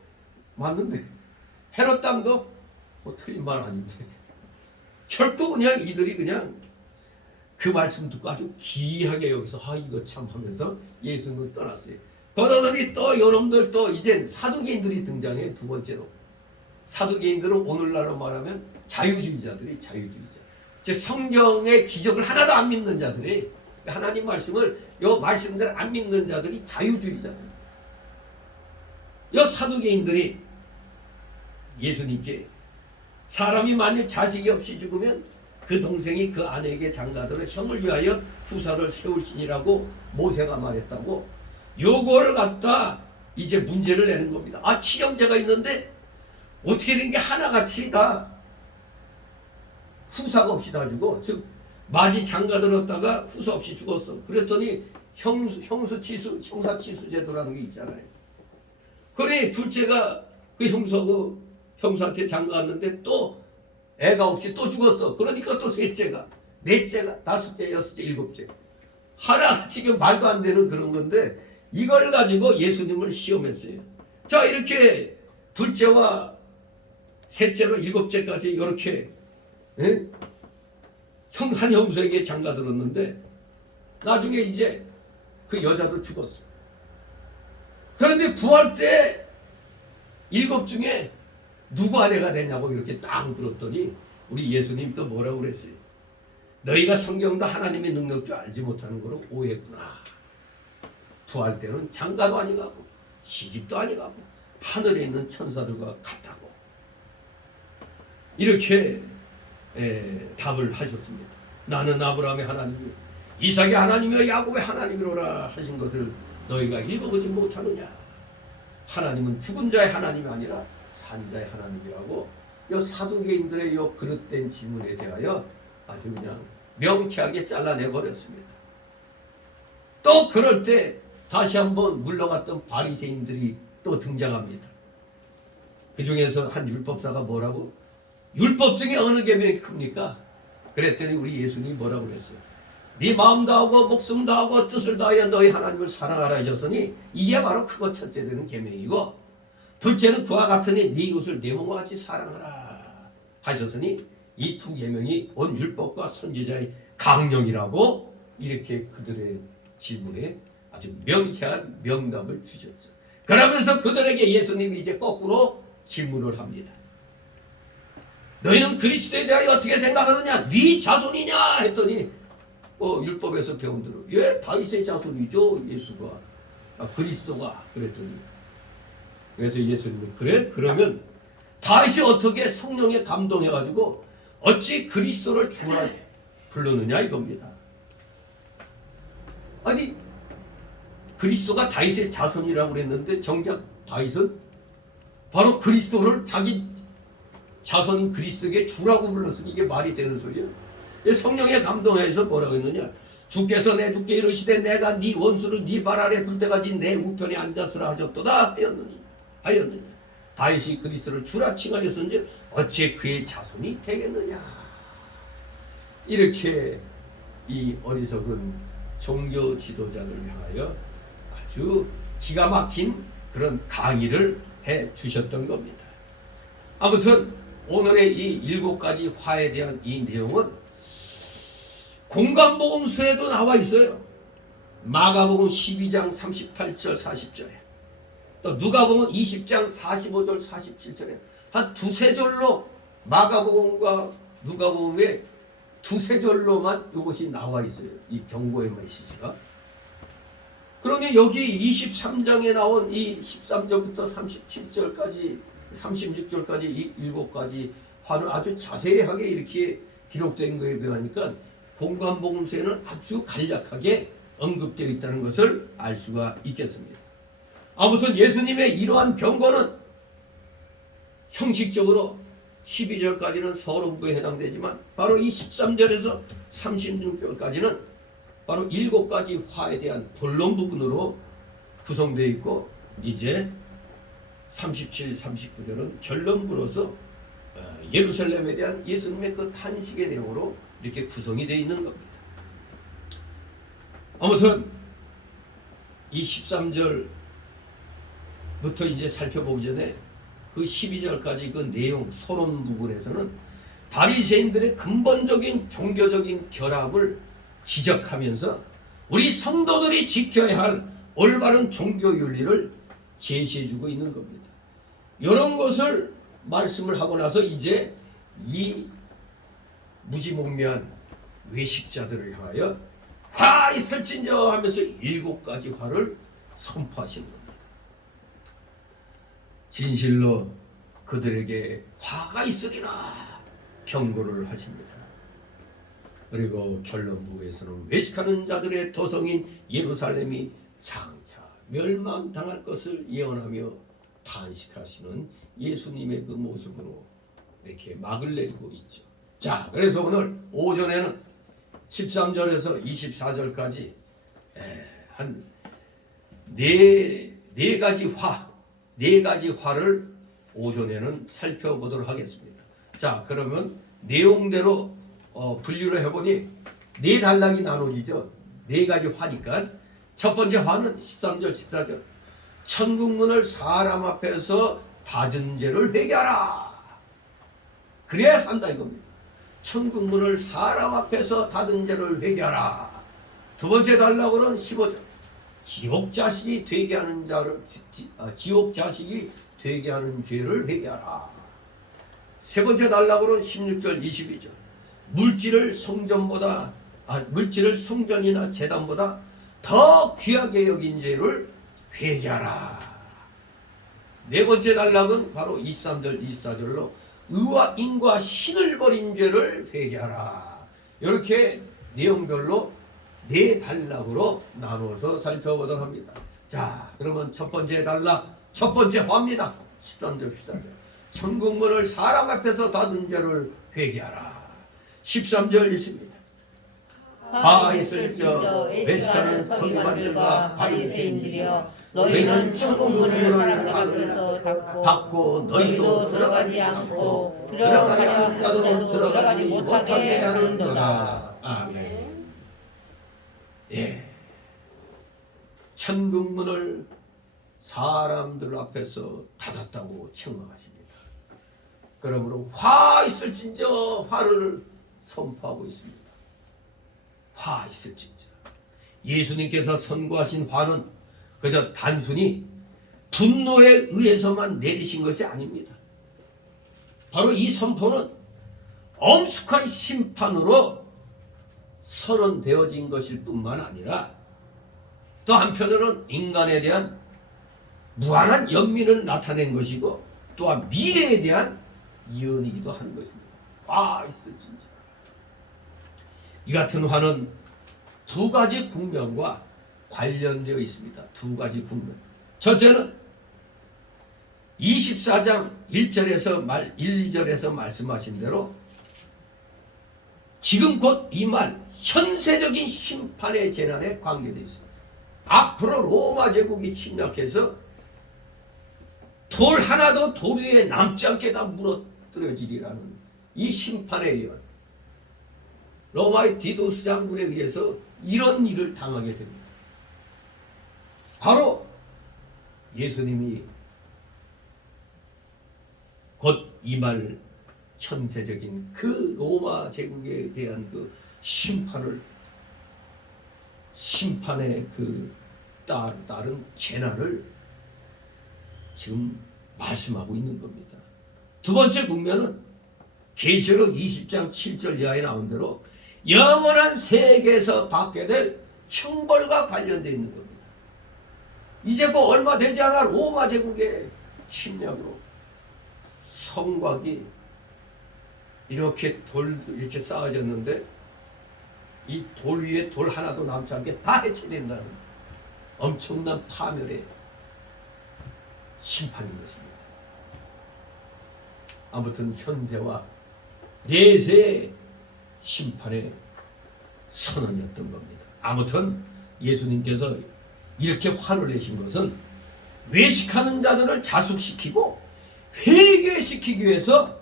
맞는데 헤롯 당도 틀린 말 아닌데 결코 그냥 이들이 그냥 그 말씀 듣고 아주 기이하게 여기서 이거 참 하면서 예수님을 떠났어요. 그러더니 또 여러분들 또 이제 사두개인들이 등장해. 두 번째로 사두개인들은 오늘날로 말하면 자유주의자들이 자유주의자. 즉 성경의 기적을 하나도 안 믿는 자들이, 하나님 말씀을 요 말씀들 안 믿는 자들이 자유주의자들. 요 사두개인들이 예수님께 사람이 만일 자식이 없이 죽으면 그 동생이 그 아내에게 장가들어 형을 위하여 후사를 세울지니라고 모세가 말했다고, 요걸 갖다 이제 문제를 내는 겁니다. 친형제가 있는데 어떻게 된 게 하나같이 다 후사가 없이 다 죽어. 즉 마지 장가들었다가 후사 없이 죽었어. 그랬더니 형사치수 제도라는 게 있잖아요. 그래 둘째가 그 형사한테 장가갔는데 또 애가 없이 또 죽었어. 그러니까 또 셋째가, 넷째가, 다섯째, 여섯째, 일곱째. 하나 지금 말도 안 되는 그런 건데 이걸 가지고 예수님을 시험했어요. 자 이렇게 둘째와 셋째로 일곱째까지 이렇게 한 형수에게 장가들었는데 나중에 이제 그 여자도 죽었어. 그런데 부활 때 일곱 중에 누구 아내가 되냐고 이렇게 딱 물었더니 우리 예수님이 또 뭐라고 그랬어요? 너희가 성경도 하나님의 능력 줄 알지 못하는 거로 오해했구나. 부활 때는 장가도 아니 가고 시집도 아니 가고 하늘에 있는 천사들과 같다고 이렇게 답을 하셨습니다. 나는 아브라함의 하나님이요 이삭의 하나님이요 야곱의 하나님이로라 하신 것을 너희가 읽어보지 못하느냐. 하나님은 죽은 자의 하나님이 아니라 산 자의 하나님이라고 이 사두개인들의 이 그릇된 질문에 대하여 아주 그냥 명쾌하게 잘라내버렸습니다. 또 그럴 때 다시 한번 물러갔던 바리새인들이 또 등장합니다. 그 중에서 한 율법사가 뭐라고? 율법 중에 어느 계명이 큽니까? 그랬더니 우리 예수님이 뭐라고 그랬어요? 네 마음 다하고 목숨 다하고 뜻을 다하여 너희 하나님을 사랑하라 하셨으니 이게 바로 크고 첫째 되는 계명이고, 둘째는 그와 같으니 네 이웃을 내 몸과 같이 사랑하라 하셨으니 이 두 계명이 온 율법과 선지자의 강령이라고 이렇게 그들의 질문에 아주 명쾌한 명답을 주셨죠. 그러면서 그들에게 예수님이 이제 거꾸로 질문을 합니다. 너희는 그리스도에 대하여 어떻게 생각하느냐? 네 자손이냐? 했더니 율법에서 배운 대로 다윗의 자손이죠 예수가, 그리스도가. 그랬더니 그래서 예수님은 그래? 그러면 다윗이 어떻게 성령에 감동해가지고 어찌 그리스도를 주라 부르느냐 이겁니다. 아니 그리스도가 다윗의 자손이라고 그랬는데 정작 다윗은 바로 그리스도를 자기 자손인 그리스도에게 주라고 불렀으니 이게 말이 되는 소리야? 성령에 감동해서 뭐라고 했느냐? 주께서 내 주께 이르시되 내가 네 원수를 네 발 아래 둘 때까지 내 우편에 앉았으라 하셨도다 하였느냐. 다윗이 그리스도를 주라 칭하였은지 어찌 그의 자손이 되겠느냐. 이렇게 이 어리석은 종교 지도자들을 향하여 아주 기가 막힌 그런 강의를 해 주셨던 겁니다. 아무튼 오늘의 이 7가지 화에 대한 이 내용은 공관복음서에도 나와 있어요. 마가복음 12장 38절 40절에, 또 누가복음 20장 45절 47절에 한 두세 절로, 마가복음과 누가복음에 두세 절로만 이것이 나와 있어요. 이 경고의 메시지가. 그러니 여기 23장에 나온 이 13절부터 37절까지 36절까지 이 7가지 화는 아주 자세하게 이렇게 기록된 거에 비하니까 공관복음서에는 아주 간략하게 언급되어 있다는 것을 알 수가 있겠습니다. 아무튼 예수님의 이러한 경고는 형식적으로 12절까지는 서론부에 해당되지만 바로 이 13절에서 36절까지는 바로 7가지 화에 대한 본론 부분으로 구성되어 있고, 이제 37, 39절은 결론부로서 예루살렘에 대한 예수님의 그 탄식의 내용으로 이렇게 구성이 되어 있는 겁니다. 아무튼 이 13절부터 이제 살펴보기 전에 그 12절까지 그 내용 서론 부분에서는 바리새인들의 근본적인 종교적인 결함을 지적하면서 우리 성도들이 지켜야 할 올바른 종교 윤리를 제시해주고 있는 겁니다. 이런 것을 말씀을 하고 나서 이제 이 무지몽매한 외식자들을 향하여 화 있을진저 하면서 7가지 화를 선포하시는 겁니다. 진실로 그들에게 화가 있으리라 경고를 하십니다. 그리고 결론부에서는 외식하는 자들의 도성인 예루살렘이 장차 멸망당할 것을 예언하며 탄식하시는 예수님의 그 모습으로 이렇게 막을 내리고 있죠. 자, 그래서 오늘 오전에는 13절에서 24절까지 한 네 가지 화를 오전에는 살펴보도록 하겠습니다. 자, 그러면 내용대로 분류를 해보니 4단락이 나눠지죠. 4가지 화니까 첫 번째 화는 13절 14절, 천국문을 사람 앞에서 닫은 죄를 회개하라. 그래야 산다 이겁니다. 천국문을 사람 앞에서 닫은 죄를 회개하라. 두 번째 단락으로는 15절, 지옥 자식이 되게 하는 죄를 회개하라. 세 번째 단락으로는 16절 22절, 물질을 성전이나 제단보다 더 귀하게 여긴 죄를 회개하라. 네 번째 단락은 바로 23절 24절로 의와 인과 신을 버린 죄를 회개하라. 이렇게 내용별로 4단락으로 나눠서 살펴보도록 합니다. 자, 그러면 첫 번째 단락, 첫 번째 화입니다. 13절 14절, 천국문을 사람 앞에서 닫은 죄를 회개하라. 13절 있습니다. 화 있을저 외식하는 서기관들과 바리새인들이여, 너희는 천국문을 닫고 너희도 들어가지 않고 들어가는 자도 들어가지 못하게 하는도다. 아멘. 예, 천국문을 사람들 앞에서 닫았다고 책망하십니다. 그러므로 화 있을진저 화를 선포하고 있습니다. 화 있을진저. 예수님께서 선고하신 화는 그저 단순히 분노에 의해서만 내리신 것이 아닙니다. 바로 이 선포는 엄숙한 심판으로 선언되어진 것일 뿐만 아니라 또 한편으로는 인간에 대한 무한한 연민을 나타낸 것이고 또한 미래에 대한 예언이기도 하는 것입니다. 화 있을진저. 이 같은 화는 2가지 국면과 관련되어 있습니다. 2가지 국면. 첫째는 24장 1절에서 2절에서 말씀하신 대로 지금 곧 임할 현세적인 심판의 재난에 관계되어 있습니다. 앞으로 로마 제국이 침략해서 돌 하나도 돌 위에 남지 않게 다 무너뜨려지리라는 이 심판의 예언. 로마의 디도스 장군에 의해서 이런 일을 당하게 됩니다. 바로 예수님이 곧 임할 현세적인 그 로마 제국에 대한 그 심판의 그 따른 재난을 지금 말씀하고 있는 겁니다. 두 번째 국면은 계시록 20장 7절 이하에 나온 대로 영원한 세계에서 받게 될 형벌과 관련되어 있는 겁니다. 이제 뭐 얼마 되지 않아 로마 제국의 침략으로 성곽이 이렇게 이렇게 쌓아졌는데 이 돌 위에 돌 하나도 남지 않게 다 해체된다는 엄청난 파멸의 심판인 것입니다. 아무튼 현세와 내세의 심판의 선언이었던 겁니다. 아무튼 예수님께서 이렇게 화를 내신 것은 외식하는 자들을 자숙시키고 회개시키기 위해서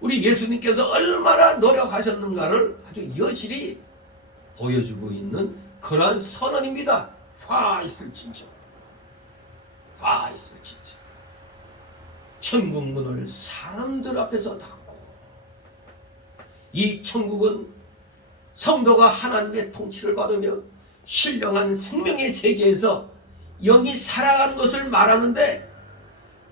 우리 예수님께서 얼마나 노력하셨는가를 아주 여실히 보여주고 있는 그러한 선언입니다. 화 있을진저, 화 있을진저. 천국 문을 사람들 앞에서 닫고, 이 천국은 성도가 하나님의 통치를 받으며 신령한 생명의 세계에서 영이 살아가는 것을 말하는데,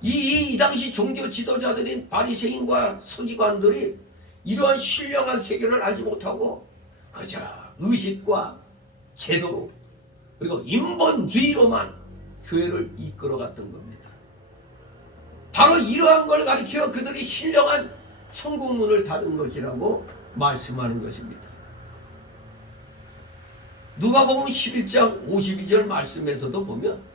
이 당시 종교 지도자들인 바리새인과 서기관들이 이러한 신령한 세계를 알지 못하고 그저 의식과 제도 그리고 인본주의로만 교회를 이끌어갔던 겁니다. 바로 이러한 걸 가리켜 그들이 신령한 천국 문을 닫은 것이라고 말씀하는 것입니다. 누가복음 11장 52절 말씀에서도 보면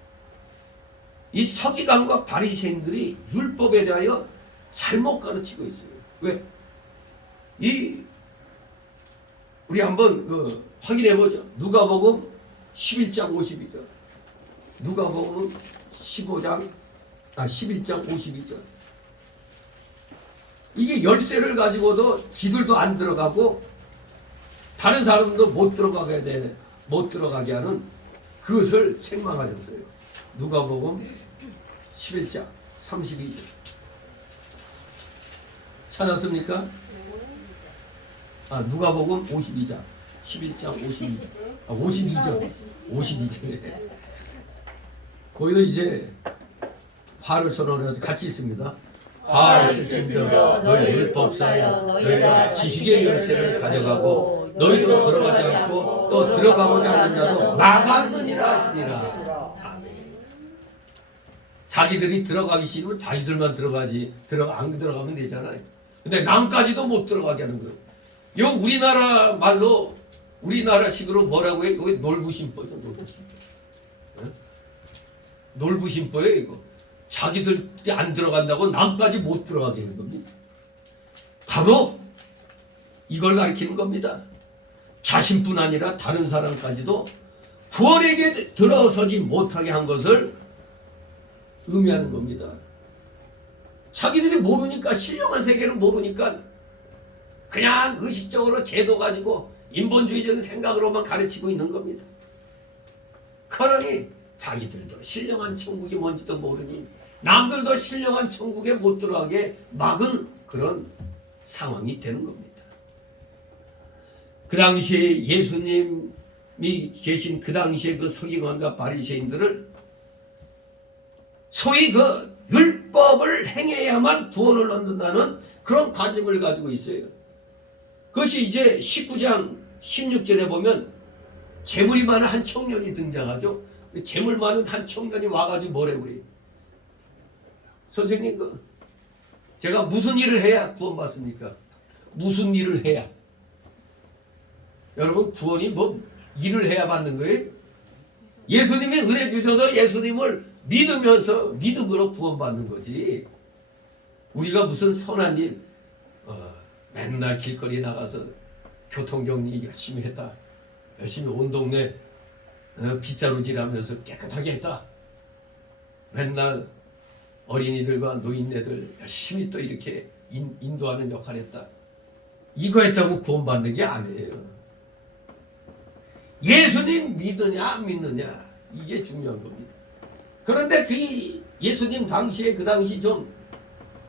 이 서기관과 바리새인들이 율법에 대하여 잘못 가르치고 있어요. 왜? 우리 한번 확인해 보죠. 누가복음 11장 52절. 누가복음 11장 52절. 이게 열쇠를 가지고도 지들도 안 들어가고 다른 사람도 못 들어가게 하는 그것을 책망하셨어요. 누가복음 11장 32절. 찾았습니까? 누가복음 52장 11장 52절. 거기도 이제 화를 선언해서 같이 있습니다. 화 있을진저 너희 율법사여 너희가 지식의 열쇠를 가져가고 너희도 들어가지 않고 또 들어가고자 하는 자도 막았느니라 하시니라. 자기들이 들어가기 싫으면 자기들만 들어가지 안 들어가면 되잖아요. 근데 남까지도 못 들어가게 하는 거예요. 이거 우리나라 말로 우리나라식으로 뭐라고 해요? 이거 놀부심보죠. 놀부심보예요 이거. 자기들이 안 들어간다고 남까지 못 들어가게 하는 겁니다. 바로 이걸 가리키는 겁니다. 자신뿐 아니라 다른 사람까지도 구원에게 들어서지 못하게 한 것을 의미하는 겁니다. 자기들이 모르니까, 신령한 세계를 모르니까 그냥 의식적으로 제도 가지고 인본주의적인 생각으로만 가르치고 있는 겁니다. 그러니 자기들도 신령한 천국이 뭔지도 모르니 남들도 신령한 천국에 못 들어가게 막은 그런 상황이 되는 겁니다. 그 당시에 예수님이 계신 그 당시에 그 서기관과 바리새인들을 소위 그 율법을 행해야만 구원을 얻는다는 그런 관념을 가지고 있어요. 그것이 이제 19장 16절에 보면 재물이 많은 한 청년이 등장하죠. 재물 많은 한 청년이 와가지고 뭐래 그래요? 선생님, 제가 무슨 일을 해야 구원받습니까? 무슨 일을 해야? 여러분, 구원이 뭐 일을 해야 받는 거예요? 예수님이 은혜 주셔서 예수님을 믿으면서 믿음으로 구원받는 거지. 우리가 무슨 선한 일, 맨날 길거리 나가서 교통정리 열심히 했다, 열심히 온 동네 빗자루질하면서 깨끗하게 했다, 맨날 어린이들과 노인네들 열심히 또 이렇게 인도하는 역할을 했다, 이거 했다고 구원받는 게 아니에요. 예수님 믿느냐 안 믿느냐 이게 중요한 겁니다. 그런데 그 예수님 당시에 그 당시 좀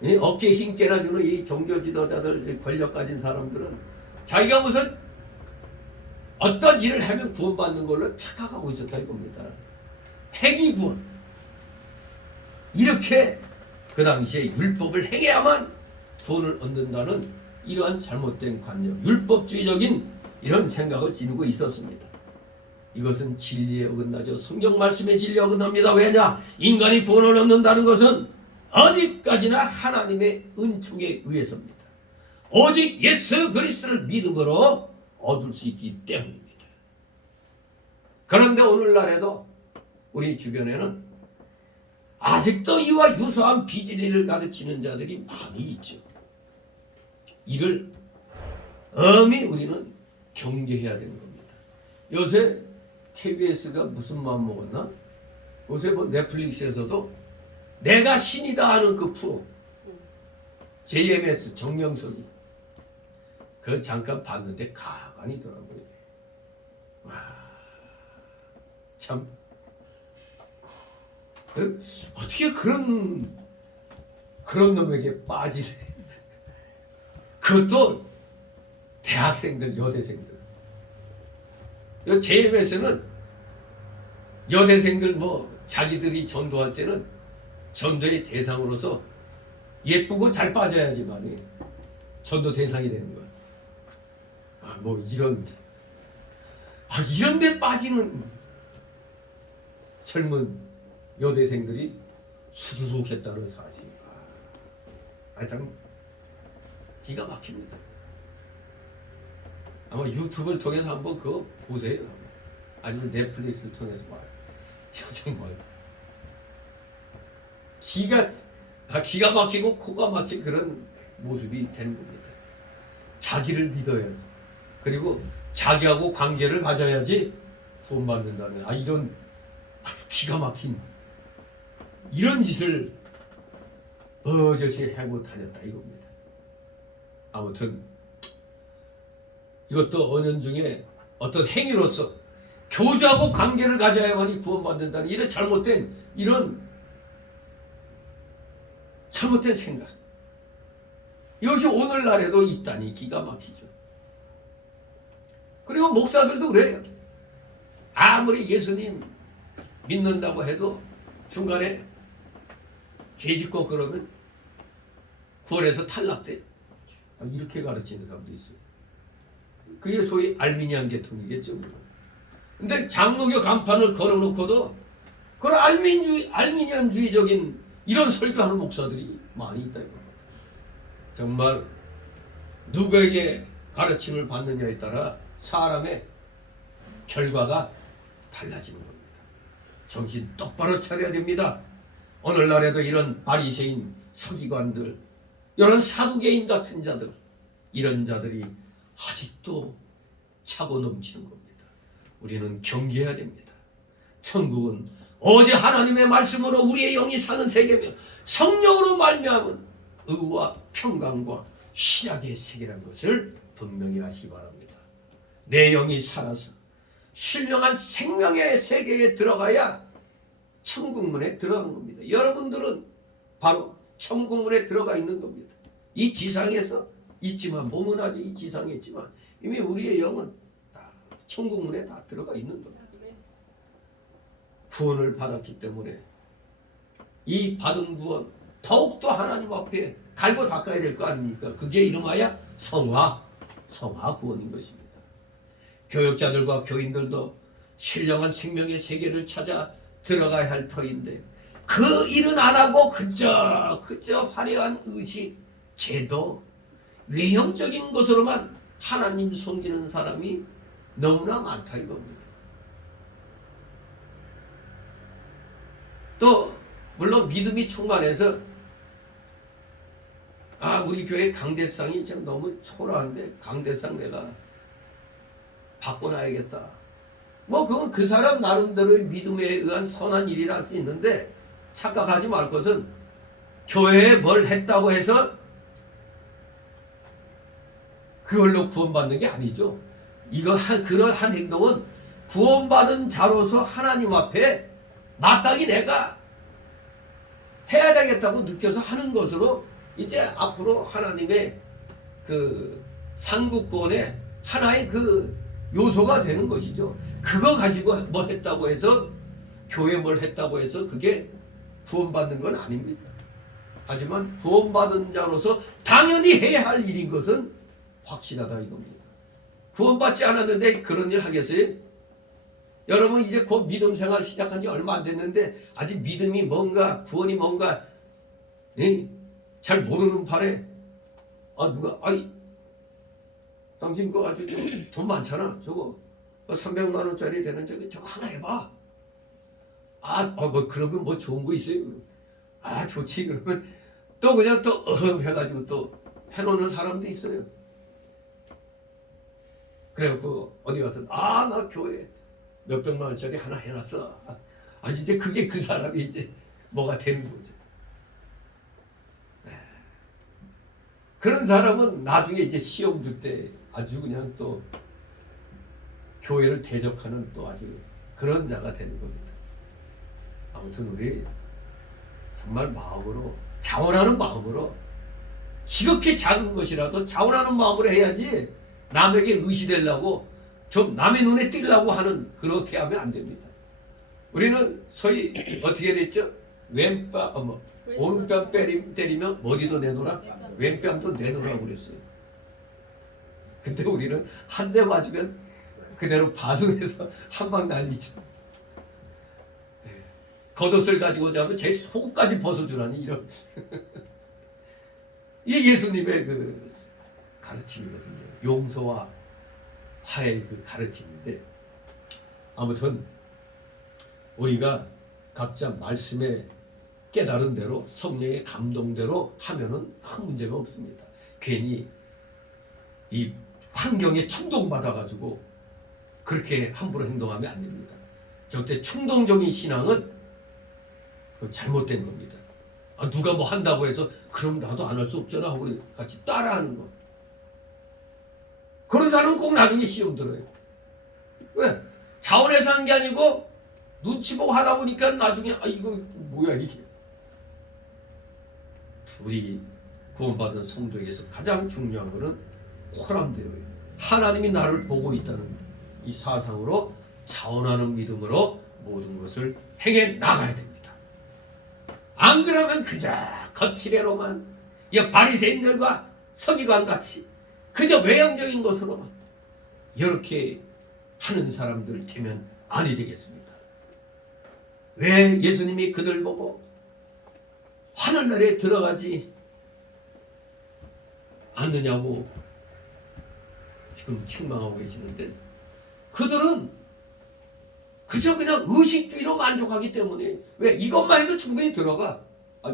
어깨에 힘 깨라주는 이 종교 지도자들 권력 가진 사람들은 자기가 무슨 어떤 일을 하면 구원받는 걸로 착각하고 있었다 이겁니다. 행위 구원. 이렇게 그 당시에 율법을 행해야만 구원을 얻는다는 이러한 잘못된 관념, 율법주의적인 이런 생각을 지니고 있었습니다. 이것은 진리에 어긋나죠. 성경 말씀에 진리에 어긋납니다. 왜냐? 인간이 구원을 얻는다는 것은 어디까지나 하나님의 은총에 의해서입니다. 오직 예수 그리스도를 믿음으로 얻을 수 있기 때문입니다. 그런데 오늘날에도 우리 주변에는 아직도 이와 유사한 비진리를 가르치는 자들이 많이 있죠. 이를 엄히 우리는 경계해야 되는 겁니다. 요새 KBS가 무슨 마음 먹었나? 요새 뭐 넷플릭스에서도 내가 신이다 하는 그 프로 JMS 정명석이 그걸 잠깐 봤는데 가관이더라고요. 와, 참 어떻게 그런 놈에게 빠지세? 그것도 대학생들, 여대생들. JMS는 여대생들 뭐 자기들이 전도할 때는 전도의 대상으로서 예쁘고 잘 빠져야지만이 전도 대상이 되는 거야. 뭐 이런 데 빠지는 젊은 여대생들이 수두룩했다는 사실. 참 기가 막힙니다. 아마 유튜브를 통해서 한번 그거 보세요. 아니면 넷플릭스를 통해서 봐요. 정말 기가 막히고 코가 막힌 그런 모습이 되는 겁니다. 자기를 믿어야지. 그리고 자기하고 관계를 가져야지 구원받는다는 이런 기가 막힌 이런 짓을 버젓이 하고 다녔다 이겁니다. 아무튼 이것도 언연중에 어떤 행위로서 교주하고 관계를 가져야만이 구원받는다는 이런 잘못된 생각. 이것이 오늘날에도 있다니 기가 막히죠. 그리고 목사들도 그래요. 아무리 예수님 믿는다고 해도 중간에 죄 짓고 그러면 구원에서 탈락돼. 이렇게 가르치는 사람도 있어요. 그게 소위 알미니안 계통이겠죠. 근데 장로교 간판을 걸어놓고도 그런 알미니안주의적인 이런 설교하는 목사들이 많이 있다 이겁니다. 정말 누구에게 가르침을 받느냐에 따라 사람의 결과가 달라지는 겁니다. 정신 똑바로 차려야 됩니다. 오늘날에도 이런 바리새인 서기관들, 이런 사두개인 같은 자들, 이런 자들이 아직도 차고 넘치는 겁니다. 우리는 경계해야 됩니다. 천국은 오직 하나님의 말씀으로 우리의 영이 사는 세계며 성령으로 말미암은 의와 평강과 신약의 세계라는 것을 분명히 하시기 바랍니다. 내 영이 살아서 신령한 생명의 세계에 들어가야 천국문에 들어가는 겁니다. 여러분들은 바로 천국문에 들어가 있는 겁니다. 이 지상에서 있지만, 몸은 아직 이 지상에 있지만 이미 우리의 영은 다 천국문에 다 들어가 있는 겁니다. 구원을 받았기 때문에 이 받은 구원 더욱더 하나님 앞에 갈고 닦아야 될 거 아닙니까? 그게 이름하여 성화 구원인 것입니다. 교역자들과 교인들도 신령한 생명의 세계를 찾아 들어가야 할 터인데 그 일은 안 하고 그저 화려한 의식, 제도, 외형적인 것으로만 하나님 섬기는 사람이 너무나 많다 이겁니다. 또 물론 믿음이 충만해서 우리 교회 강대상이 좀 너무 초라한데 강대상 내가 바꿔놔야겠다. 뭐 그건 그 사람 나름대로의 믿음에 의한 선한 일이라 할 수 있는데 착각하지 말 것은 교회에 뭘 했다고 해서 그걸로 구원받는 게 아니죠. 그러한 행동은 구원받은 자로서 하나님 앞에 마땅히 내가 해야 되겠다고 느껴서 하는 것으로 이제 앞으로 하나님의 그 상국 구원의 하나의 그 요소가 되는 것이죠. 그거 가지고 뭐 했다고 해서 교회 뭘 했다고 해서 그게 구원받는 건 아닙니다. 하지만 구원받은 자로서 당연히 해야 할 일인 것은 확실하다 이겁니다. 구원받지 않았는데 그런 일 하겠어요? 여러분 이제 곧 믿음 생활 시작한 지 얼마 안 됐는데 아직 믿음이 뭔가 구원이 뭔가 잘 모르는 판에 누가 당신 거 아주 돈 많잖아 저거 300만 원짜리 되는 저거 하나 해봐. 뭐 그러면 뭐 좋은 거 있어요? 좋지. 그러면 또 그냥 또 해가지고 또 해놓는 사람도 있어요. 그래갖고 어디 가서 나 교회 몇백만 원짜리 하나 해놨어. 이제 그게 그 사람이 이제 뭐가 되는 거죠. 그런 사람은 나중에 이제 시험 줄 때 아주 그냥 또 교회를 대적하는 또 아주 그런 자가 되는 겁니다. 아무튼 우리 정말 마음으로 자원하는 마음으로 지극히 작은 것이라도 자원하는 마음으로 해야지 남에게 의시되려고 좀 남의 눈에 띄려고 하는 그렇게 하면 안 됩니다. 우리는 소위 어떻게 됐죠? 오른뺨 때리면 어디도 내놓으라? 왼뺨도 내놓으라고 그랬어요. 근데 우리는 한 대 맞으면 그대로 반응해서 한 방 날리죠. 겉옷을 가지고 자면 제 속옷까지 벗어주라니 이런 이게 예수님의 그 가르침이거든요. 용서와 화해의 그 가르침인데 아무튼 우리가 각자 말씀에 깨달은 대로 성령의 감동대로 하면은 큰 문제가 없습니다. 괜히 이 환경에 충동받아가지고 그렇게 함부로 행동하면 안 됩니다. 절대 충동적인 신앙은 잘못된 겁니다. 누가 뭐 한다고 해서 그럼 나도 안 할 수 없잖아 하고 같이 따라하는 거. 그런 사람은 꼭 나중에 시험 들어요. 왜? 자원해서 한 게 아니고 눈치 보고 하다 보니까 나중에 이거 뭐야 이게. 둘이 구원받은 성도에게서 가장 중요한 것은 호람되어요. 하나님이 나를 보고 있다는 이 사상으로 자원하는 믿음으로 모든 것을 행해 나가야 됩니다. 안 그러면 그저 거칠애로만 바리새인들과 서기관같이 그저 외형적인 것으로만 이렇게 하는 사람들 되면 아니 되겠습니다. 왜 예수님이 그들 보고 하늘나라에 들어가지 않느냐고 지금 책망하고 계시는데 그들은 그저 그냥 의식주의로 만족하기 때문에 왜 이것만 해도 충분히 들어가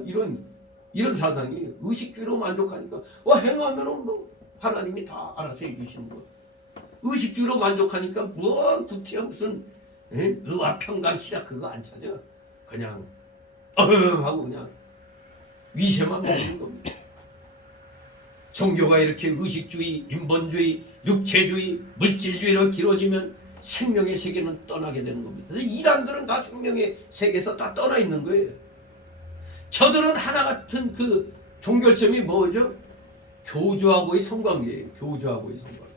이런 사상이 의식주의로 만족하니까 행하면은 뭐 하나님이 다 알아서 해주시는 거. 의식주의로 만족하니까 뭐 구티야 무슨 의와 희라 그거 안 찾아. 그냥 하고 그냥 위세만 먹는 겁니다. 종교가 이렇게 의식주의, 인본주의, 육체주의, 물질주의로 길어지면 생명의 세계는 떠나게 되는 겁니다. 이단들은 다 생명의 세계에서 다 떠나 있는 거예요. 저들은 하나 같은 그 종결점이 뭐죠? 교주하고의 성관계예요. 교주하고의 성관계.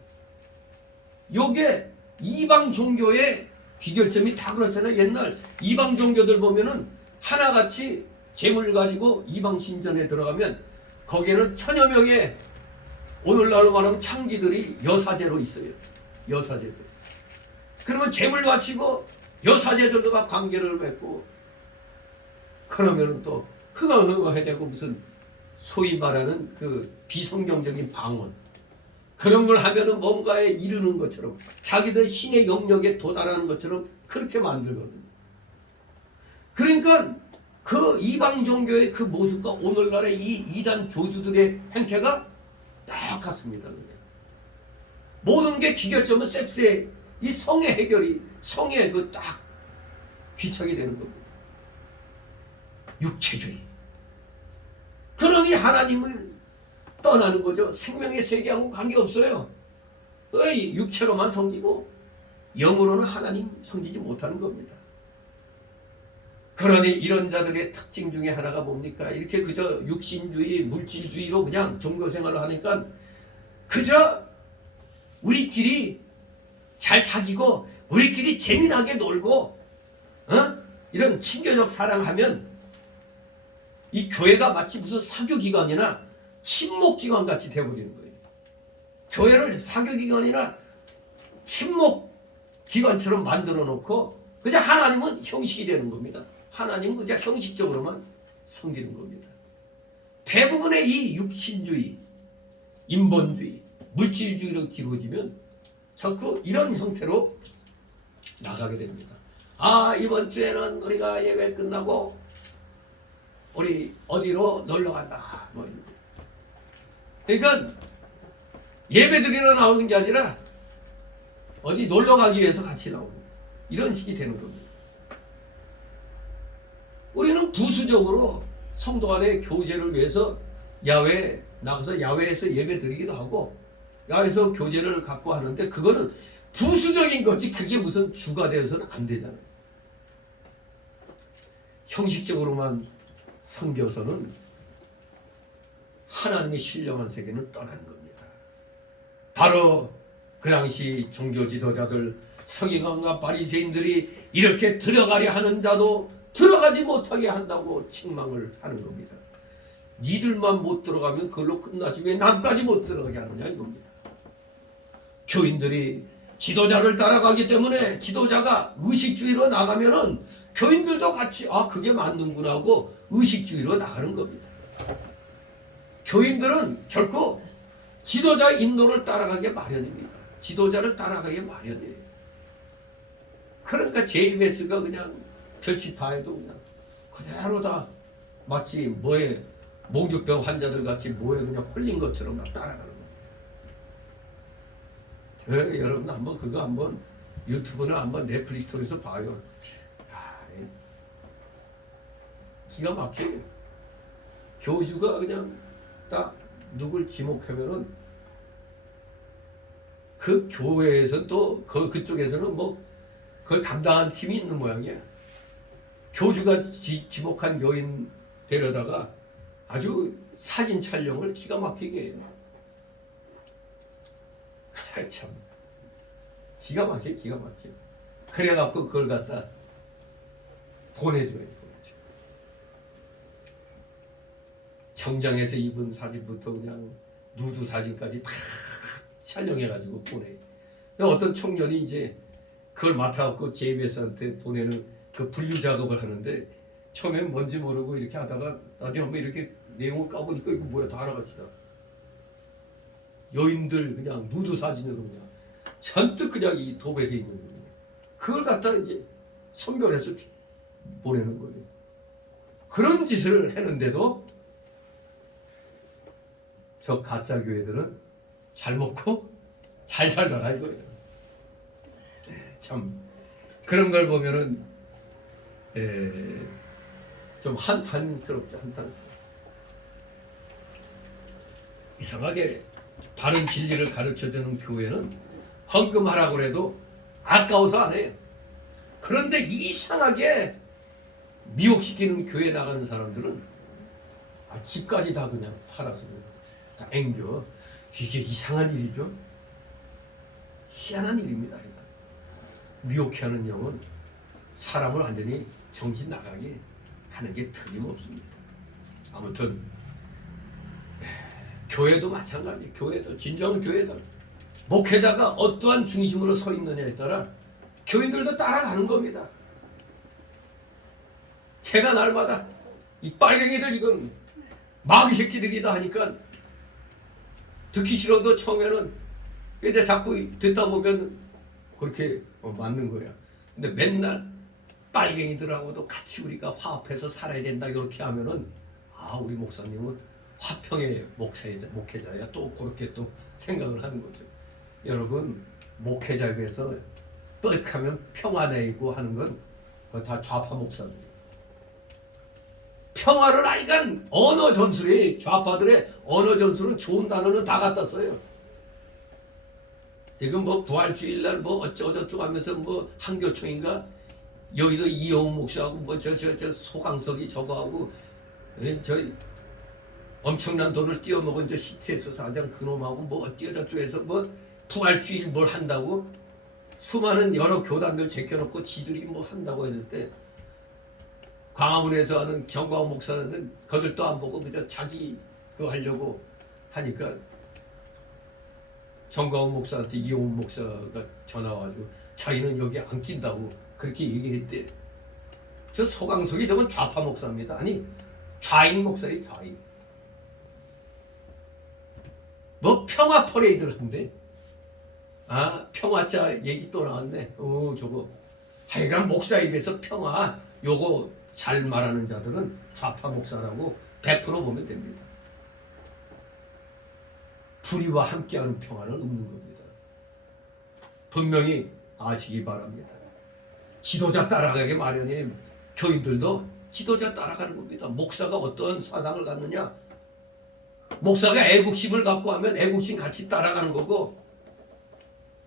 요게 이방 종교의 비결점이 다 그렇잖아요. 옛날 이방 종교들 보면은 하나같이 재물 가지고 이방 신전에 들어가면 거기에는 천여 명의 오늘날로 말하면 창기들이 여사제로 있어요. 여사제들. 그러면 재물 바치고 여사제들도 막 관계를 맺고 그러면 또 흥얼흥얼해야 되고 무슨 소위 말하는 그 비성경적인 방언 그런 걸 하면은 뭔가에 이르는 것처럼 자기들 신의 영역에 도달하는 것처럼 그렇게 만들거든요. 그러니까 그 이방 종교의 그 모습과 오늘날의 이 이단 교주들의 행태가 딱 같습니다. 모든 게 기결점은 섹스의 이 성의 해결이 성의 그 딱 귀착이 되는 겁니다. 육체주의. 그러니 하나님을 떠나는 거죠. 생명의 세계하고 관계없어요. 육체로만 섬기고 영으로는 하나님 섬기지 못하는 겁니다. 그러니 이런 자들의 특징 중에 하나가 뭡니까? 이렇게 그저 육신주의, 물질주의로 그냥 종교생활을 하니까 그저 우리끼리 잘 사귀고 우리끼리 재미나게 놀고 이런 친교적 사랑하면 이 교회가 마치 무슨 사교기관이나 친목기관 같이 되어버리는 거예요. 교회를 사교기관이나 친목기관처럼 만들어 놓고 그저 하나님은 형식이 되는 겁니다. 하나님은 그저 형식적으로만 섬기는 겁니다. 대부분의 이 육신주의, 인본주의, 물질주의로 기울어지면 자꾸 이런 형태로 나가게 됩니다. 이번 주에는 우리가 예배 끝나고 우리 어디로 놀러 간다. 그러니까 예배 드리러 나오는 게 아니라 어디 놀러 가기 위해서 같이 나오는 이런 식이 되는 겁니다. 우리는 부수적으로 성도 간의 교제를 위해서 야외에 나가서 야외에서 예배 드리기도 하고 야외에서 교제를 갖고 하는데 그거는 부수적인 거지 그게 무슨 주가 되어서는 안 되잖아요. 형식적으로만 섬겨서는 하나님의 신령한 세계는 떠나는 겁니다. 바로 그 당시 종교 지도자들 서기관과 바리새인들이 이렇게 들어가려 하는 자도 들어가지 못하게 한다고 책망을 하는 겁니다. 니들만 못 들어가면 그걸로 끝나지 왜 남까지 못 들어가게 하느냐 이겁니다. 교인들이 지도자를 따라가기 때문에 지도자가 의식주의로 나가면은 교인들도 같이 그게 맞는구나 하고 의식주의로 나가는 겁니다. 교인들은 결코 지도자의 인도를 따라가기 마련입니다. 지도자를 따라가기 마련이에요. 그러니까 JMS가 그냥 별짓 다 해도 그냥 그대로 다 마치 뭐에 몽주병 환자들 같이 뭐에 그냥 홀린 것처럼 막 따라가는 거예요. 여러분 한번 그거 한번 유튜브나 한번 넷플릭스 통해서 봐요. 기가 막혀요. 교주가 그냥 딱 누굴 지목하면은 그 교회에서 또 그쪽에서는 뭐 그걸 담당한 팀이 있는 모양이야. 교주가 지목한 여인 데려다가 아주 사진 촬영을 기가 막히게 해요. 참 기가 막혀. 그래갖고 그걸 갖다 보내줘요. 정장에서 입은 사진부터 그냥 누드 사진까지 다 촬영해가지고 보내. 어떤 청년이 이제 그걸 맡아갖고 JBS한테 보내는 그 분류 작업을 하는데 처음엔 뭔지 모르고 이렇게 하다가 나중에 한번 이렇게 내용을 까보니까 이거 뭐야 다 하나같이다. 여인들 그냥 누드 사진으로 그냥 잔뜩 그냥 이 도배돼 있는 거예요. 그걸 갖다 이제 선별해서 보내는 거예요. 그런 짓을 했는데도 저 가짜 교회들은 잘 먹고 잘 살더라 이거예요. 참 그런 걸 보면은 좀 한탄스럽죠. 이상하게 바른 진리를 가르쳐주는 교회는 헌금하라고 해도 아까워서 안 해요. 그런데 이상하게 미혹시키는 교회 나가는 사람들은 집까지 다 그냥 팔아서 다 앵겨. 이게 이상한 일이죠. 희한한 일입니다. 미혹해하는 영은 사람을 완전히 정신 나가게 하는 게 틀림없습니다. 아무튼 교회도 마찬가지. 교회도 진정한 교회들 목회자가 어떠한 중심으로 서 있느냐에 따라 교인들도 따라가는 겁니다. 제가 날마다 이 빨갱이들 이건 마귀 새끼들이다 하니까 듣기 싫어도 처음에는 이제 자꾸 듣다 보면 그렇게 맞는 거야. 근데 맨날 빨갱이들하고도 같이 우리가 화합해서 살아야 된다 이렇게 하면은 우리 목사님은 화평의 목회자야 또 그렇게 또 생각을 하는 거죠. 여러분 목회자에 비해서 뻑하면 평안해이고 하는 건 다 좌파 목사들. 평화를 아니까 언어 전술이 좌파들의 언어 전술은 좋은 단어는 다 갖다 써요. 지금 뭐 부활주일날 뭐 어쩌고저쩌고 하면서 뭐 한교총인가 여의도 이영우 목사하고 뭐 저 소강석이 저거하고 저 엄청난 돈을 띄워먹은 저 CTS 사장 그놈하고 뭐 어쩌고저쩌고 해서 뭐 부활주일 뭘 한다고 수많은 여러 교단들 제껴놓고 지들이 뭐 한다고 했을 때 광화문에서 하는 정광훈 목사는 거들도 안 보고 그저 자기 그거 하려고 하니까 정광훈 목사한테 이용훈 목사가 전화 와가지고 자기는 여기 안 낀다고 그렇게 얘기를 했대. 저 소강석이 저건 좌파 목사입니다. 아니 좌익 목사예요. 좌익. 뭐 평화 퍼레이드를 한대. 아 평화자 얘기 또 나왔네. 저거 하여간 목사 입에서 평화 요거 잘 말하는 자들은 좌파 목사라고 100% 보면 됩니다. 불의와 함께하는 평화는 없는 겁니다. 분명히 아시기 바랍니다. 지도자 따라가기 마련인 교인들도 지도자 따라가는 겁니다. 목사가 어떤 사상을 갖느냐, 목사가 애국심을 갖고 하면 애국심 같이 따라가는 거고,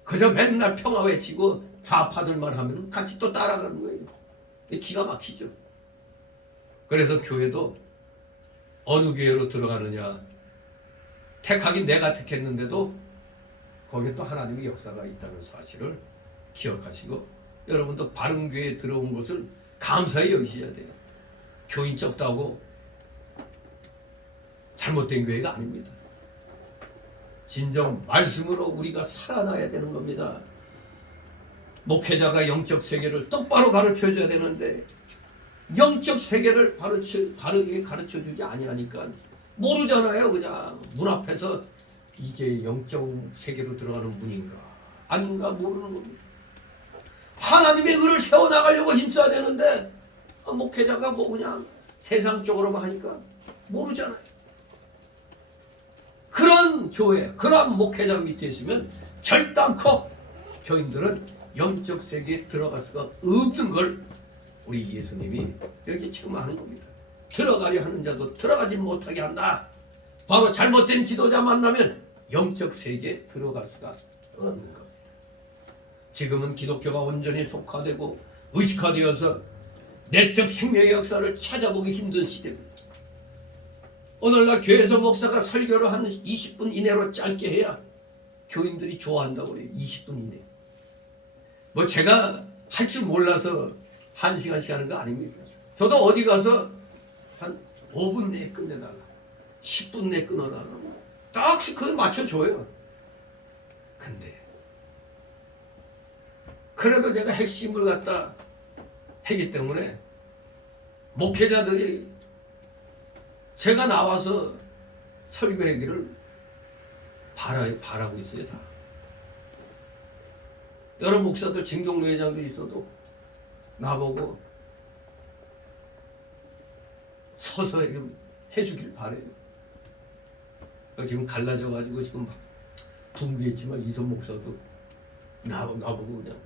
그저 맨날 평화 외치고 좌파들만 하면 같이 또 따라가는 거예요. 기가 막히죠. 그래서 교회도 어느 교회로 들어가느냐, 택하긴 내가 택했는데도 거기에 또 하나님의 역사가 있다는 사실을 기억하시고 여러분도 바른 교회에 들어온 것을 감사히 여기셔야 돼요. 교인 적다고 잘못된 교회가 아닙니다. 진정 말씀으로 우리가 살아나야 되는 겁니다. 목회자가 영적 세계를 똑바로 가르쳐줘야 되는데 영적 세계를 바르게 가르쳐주지 아니하니까 모르잖아요. 그냥 문 앞에서 이게 영적 세계로 들어가는 문인가 아닌가 모르는 겁니다. 하나님의 의를 세워나가려고 힘써야 되는데 목회자가 뭐 그냥 세상적으로만 하니까 모르잖아요. 그런 교회, 그런 목회자 밑에 있으면 결단코 교인들은 영적 세계에 들어갈 수가 없는 걸 우리 예수님이 여기 체험하는 겁니다. 들어가려 하는 자도 들어가지 못하게 한다. 바로 잘못된 지도자 만나면 영적 세계에 들어갈 수가 없는 겁니다. 지금은 기독교가 온전히 속화되고 의식화되어서 내적 생명의 역사를 찾아보기 힘든 시대입니다. 오늘날 교회에서 목사가 설교를 한 20분 이내로 짧게 해야 교인들이 좋아한다고 그래요. 20분 이내. 뭐 제가 할 줄 몰라서 1시간씩 하는 거 아닙니다. 저도 어디 가서 한 5분 내에 끝내달라, 10분 내에 끊어달라, 딱 그걸 맞춰줘요. 근데 그래도 제가 핵심을 갖다 하기 때문에 목회자들이 제가 나와서 설교하기를 바라고 있어요. 다. 여러 목사들, 징종로 회장도 있어도 나보고 서서 해주길 바래요. 지금 갈라져가지고 지금 붕괴했지만 이선 목사도 나보고 그냥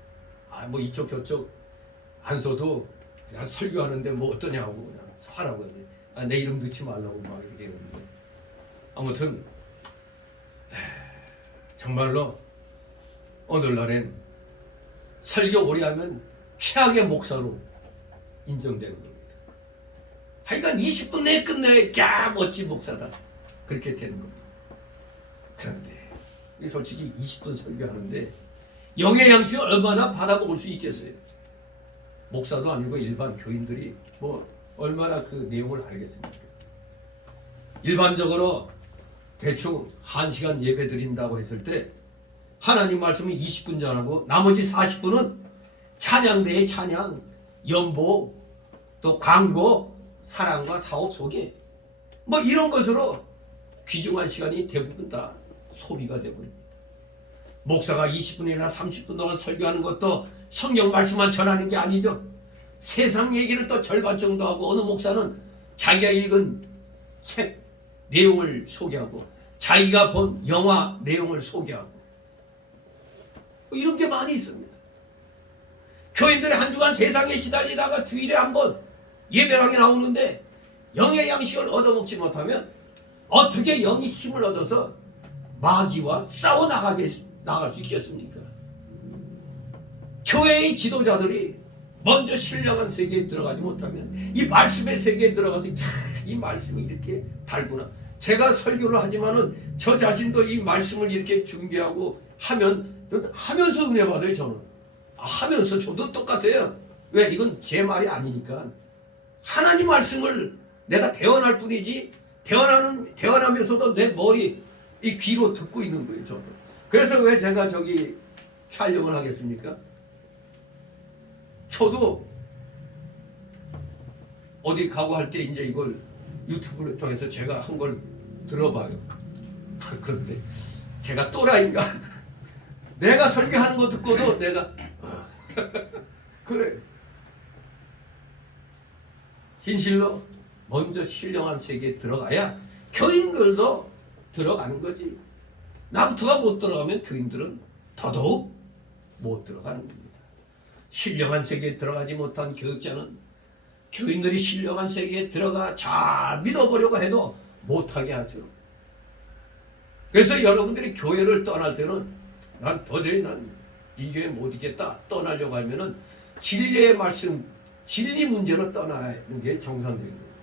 뭐 이쪽 저쪽 안 써도 그냥 설교하는데 뭐 어떠냐고 그냥 하라고 하는데 내 이름 넣지 말라고 막 이렇게 했는데 아무튼 정말로 오늘날엔 설교 오래 하면 최악의 목사로 인정되는 겁니다. 하여간 20분 내에 끝내 멋진 목사다 그렇게 되는 겁니다. 그런데 솔직히 20분 설교하는데 영의 양식을 얼마나 받아먹을 수 있겠어요? 목사도 아니고 일반 교인들이 뭐 얼마나 그 내용을 알겠습니까? 일반적으로 대충 1시간 예배 드린다고 했을 때 하나님 말씀은 20분 전하고 나머지 40분은 찬양대의 찬양, 연보, 또 광고, 사랑과 사업 소개 뭐 이런 것으로 귀중한 시간이 대부분 다 소비가 되버립니다. 목사가 20분이나 30분 동안 설교하는 것도 성경 말씀만 전하는 게 아니죠. 세상 얘기를 또 절반 정도 하고 어느 목사는 자기가 읽은 책 내용을 소개하고 자기가 본 영화 내용을 소개하고 이런 게 많이 있습니다. 교인들이 한 주간 세상에 시달리다가 주일에 한번 예배당에 나오는데 영의 양식을 얻어먹지 못하면 어떻게 영이 힘을 얻어서 마귀와 싸워 나갈 수 있겠습니까? 교회의 지도자들이 먼저 신령한 세계에 들어가지 못하면 이 말씀의 세계에 들어가서 이 말씀이 이렇게 달구나. 제가 설교를 하지만은 저 자신도 이 말씀을 이렇게 준비하고 하면서 은혜 받아요. 저는 하면서 저도 똑같아요. 왜? 이건 제 말이 아니니까 하나님 말씀을 내가 대언할 뿐이지 대언하면서도 내 머리 이 귀로 듣고 있는 거예요. 저는. 그래서 왜 제가 저기 촬영을 하겠습니까? 저도 어디 가고 할 때 이제 이걸 유튜브를 통해서 제가 한 걸 들어봐요. 그런데 제가 또라이인가? 내가 설교하는 거 듣고도 내가 그래. 진실로 먼저 신령한 세계에 들어가야 교인들도 들어가는 거지. 나부터가 못 들어가면 교인들은 더더욱 못 들어가는 겁니다. 신령한 세계에 들어가지 못한 교육자는 교인들이 신령한 세계에 들어가 잘 믿어보려고 해도 못하게 하죠. 그래서 여러분들이 교회를 떠날 때는 난 도저히 이 교회 못 있겠다 떠나려고 하면은 진리의 말씀, 진리 문제로 떠나는 게 정상적인 거예요.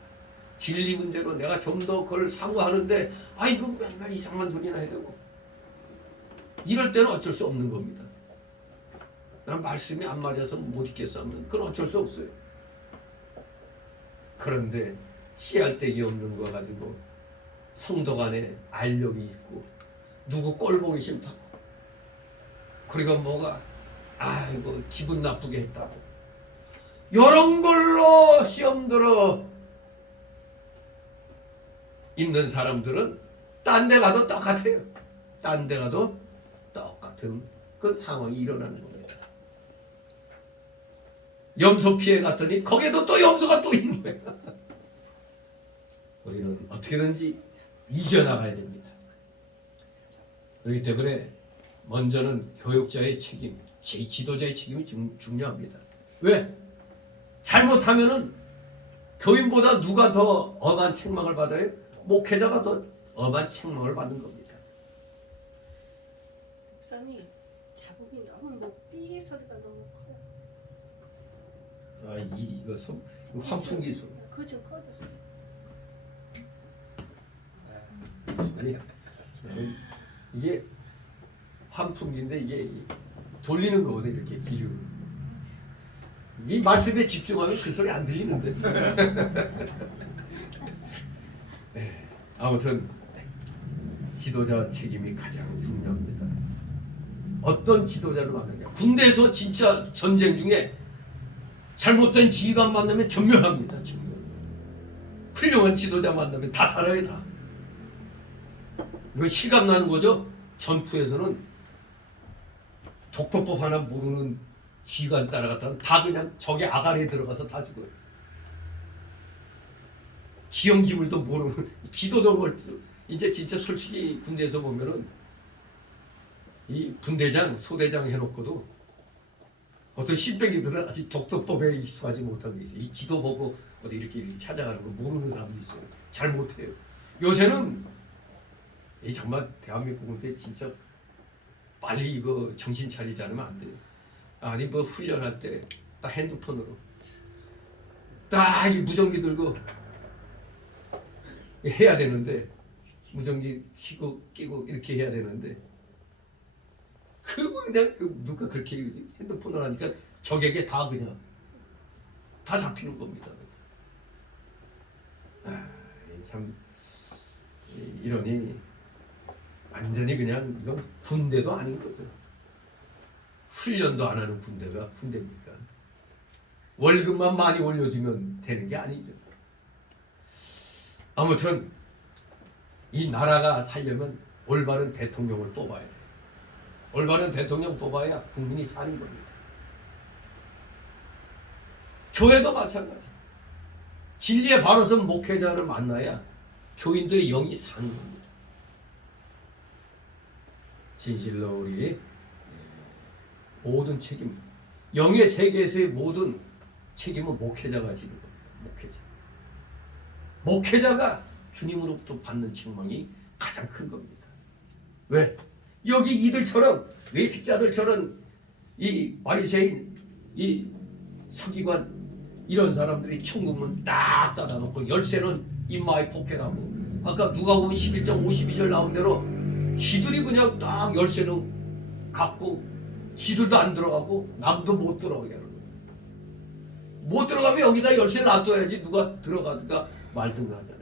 진리 문제로 내가 좀 더 그걸 사모하는데 이거 맨날 이상한 소리나 해야 되고 이럴 때는 어쩔 수 없는 겁니다. 난 말씀이 안 맞아서 못 있겠어 하면 그건 어쩔 수 없어요. 그런데 씨알데기 없는 거 가지고 성도 간에 알력이 있고 누구 꼴 보기 싫다고 그리고 뭐가 아이고 기분 나쁘게 했다고 이런 걸로 시험 들어 있는 사람들은 딴 데 가도 똑같아요. 딴 데 가도 똑같은 그 상황이 일어나는 겁니다. 염소 피해 갔더니 거기에도 또 염소가 또 있는 거야. 우리는 어떻게든지 이겨나가야 됩니다. 그렇기 때문에 먼저는 교육자의 책임, 지도자의 책임이 중요합니다. 왜? 잘못하면은 교인보다 누가 더 엄한 책망을 받아요? 목회자가 더 엄한 책망을 받는 겁니다. 목사님, 잡음이 너무 삐 소리가 너무 커요. 이거 환풍기 소리. 그거 좀 꺼주세요. 아니야. 이게 환풍기인데 이게 돌리는 거거든 이렇게 비료. 이 말씀에 집중하면 그 소리 안 들리는데. 네, 아무튼 지도자 책임이 가장 중요합니다. 어떤 지도자를 만나냐. 군대에서 진짜 전쟁 중에 잘못된 지휘관 만나면 전멸합니다. 전멸. 훌륭한 지도자 만나면 다 살아요 다. 이거 실감 나는 거죠. 전투에서는 독도법 하나 모르는 지휘관 따라갔다면 다 그냥 적의 아가리에 들어가서 다 죽어요. 지형지물도 모르는 기도도 멀지도 이제 진짜 솔직히 군대에서 보면은 이 분대장, 소대장 해놓고도 어떤 신병이들은 아직 독도법에 익숙하지 못하고 있어요. 이 지도 보고 어디 이렇게 찾아가는 거 모르는 사람도 있어요. 잘 못해요. 요새는 이 정말 대한민국 군대 진짜 빨리 이거 정신 차리지 않으면 안 돼요. 아니 뭐 훈련할 때 딱 핸드폰으로 딱 이 무전기 들고 해야 되는데 무전기 끼고 이렇게 해야 되는데 그냥 누가 그렇게 핸드폰을 하니까 적에게 다 그냥 다 잡히는 겁니다. 참 이러니 완전히 그냥 이건 군대도 아닌 거죠. 훈련도 안 하는 군대가 군대입니까? 월급만 많이 올려주면 되는 게 아니죠. 아무튼 이 나라가 살려면 올바른 대통령을 뽑아야 돼요. 올바른 대통령 뽑아야 국민이 사는 겁니다. 교회도 마찬가지. 진리의 바로선 목회자를 만나야 교인들의 영이 사는 겁니다. 진실로 우리 모든 책임, 영의 세계에서의 모든 책임은 목회자가 지는 겁니다. 목회자. 목회자가 주님으로부터 받는 책망이 가장 큰 겁니다. 왜? 여기 이들처럼 외식자들처럼 이 바리새인, 이 서기관 이런 사람들이 천국문 딱 닫아놓고 열쇠는 임마에 포켓하고 아까 누가 보면 11장 52절 나온 대로 지들이 그냥 딱 열쇠는 갖고 지들도 안 들어가고 남도 못 들어가게 하는 거예요. 못 들어가면 여기다 열쇠를 놔둬야지 누가 들어가든가 말든가 하잖아요.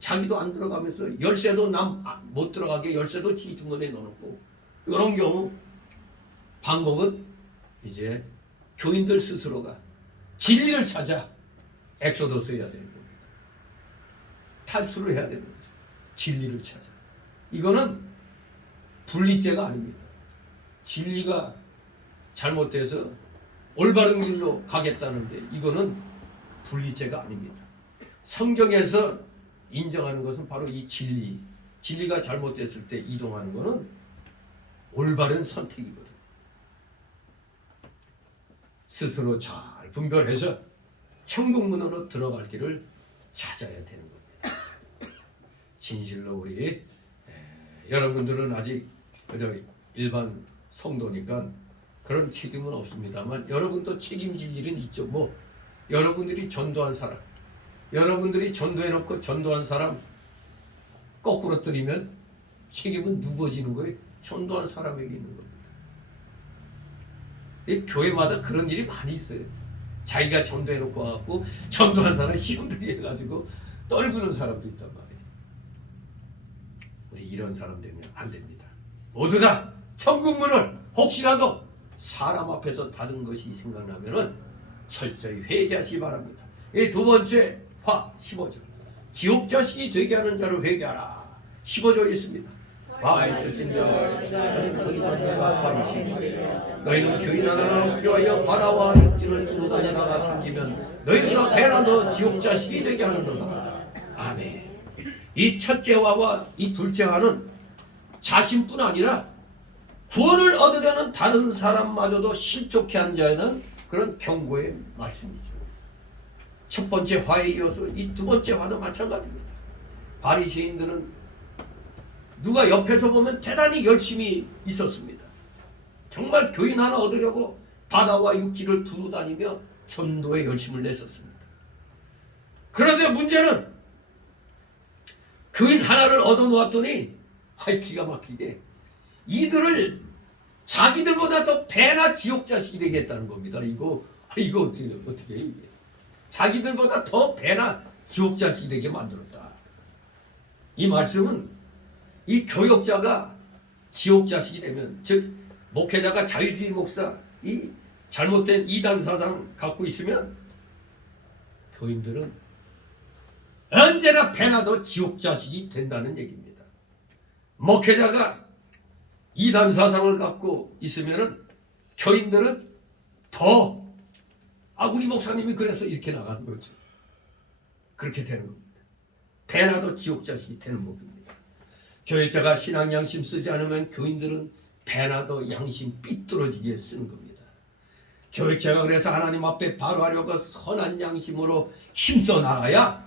자기도 안 들어가면서 열쇠도 남 못 들어가게 열쇠도 지 주머니에 넣어놓고 이런 경우 방법은 이제 교인들 스스로가 진리를 찾아 엑소더스 해야 되는 겁니다. 탈출을 해야 되는 거죠. 진리를 찾아. 이거는 분리죄가 아닙니다. 진리가 잘못돼서 올바른 길로 가겠다는데 이거는 분리죄가 아닙니다. 성경에서 인정하는 것은 바로 이 진리. 진리가 잘못됐을 때 이동하는 것은 올바른 선택이거든. 스스로 잘 분별해서 천국문으로 들어갈 길을 찾아야 되는 겁니다. 진실로 우리 여러분들은 아직 그저 일반 성도니까 그런 책임은 없습니다만 여러분도 책임질 일은 있죠. 뭐 여러분들이 전도한 사람, 여러분들이 전도해놓고 전도한 사람 거꾸로 뜨리면 책임은 누구 지는 거예요? 전도한 사람에게 있는 겁니다. 이 교회마다 그런 일이 많이 있어요. 자기가 전도해놓고 와갖고 전도한 사람 시험들이 해가지고 떨구는 사람도 있단 말이에요. 우리 이런 사람 되면 안 됩니다. 모두 다 천국문을 혹시라도 사람 앞에서 닫은 것이 생각나면은 철저히 회개하시기 바랍니다. 이 두 번째 화 15절 지옥 자식이 되게 하는 자를 회개하라. 15절 있습니다. 와 있을진저 서기관들과 바리새인 너희는 교인 하나를 얻기 위하여 바다와 육지를 두루 다니다가 생기면 너희보다 배나 더 지옥 자식이 되게 하는도다. 아멘. 이 첫째 화와 이 둘째 화는 자신뿐 아니라 구원을 얻으려는 다른 사람마저도 실족해 한 자에는 그런 경고의 말씀이죠. 첫 번째 화에 이어서 이 두 번째 화도 마찬가지입니다. 바리새인들은 누가 옆에서 보면 대단히 열심히 있었습니다. 정말 교인 하나 얻으려고 바다와 육지를 두루 다니며 전도에 열심을 냈었습니다. 그런데 문제는 교인 하나를 얻어놓았더니 기가 막히게 이들을 자기들보다 더 배나 지옥 자식이 되게 했다는 겁니다. 이거 어떻게 해, 이게. 자기들보다 더 배나 지옥 자식이 되게 만들었다. 이 말씀은 이 교역자가 지옥 자식이 되면, 즉 목회자가 자유주의 목사, 이 잘못된 이단 사상 갖고 있으면 교인들은 언제나 배나 더 지옥 자식이 된다는 얘기입니다. 목회자가 이단 사상을 갖고 있으면은 교인들은 더 우리 목사님이 그래서 이렇게 나가는 거죠. 그렇게 되는 겁니다. 배나 더 지옥 자식이 되는 법입니다. 교역자가 신앙 양심 쓰지 않으면 교인들은 배나 더 양심 삐뚤어지게 쓰는 겁니다. 교역자가 그래서 하나님 앞에 바로 하려고 선한 양심으로 힘써 나가야,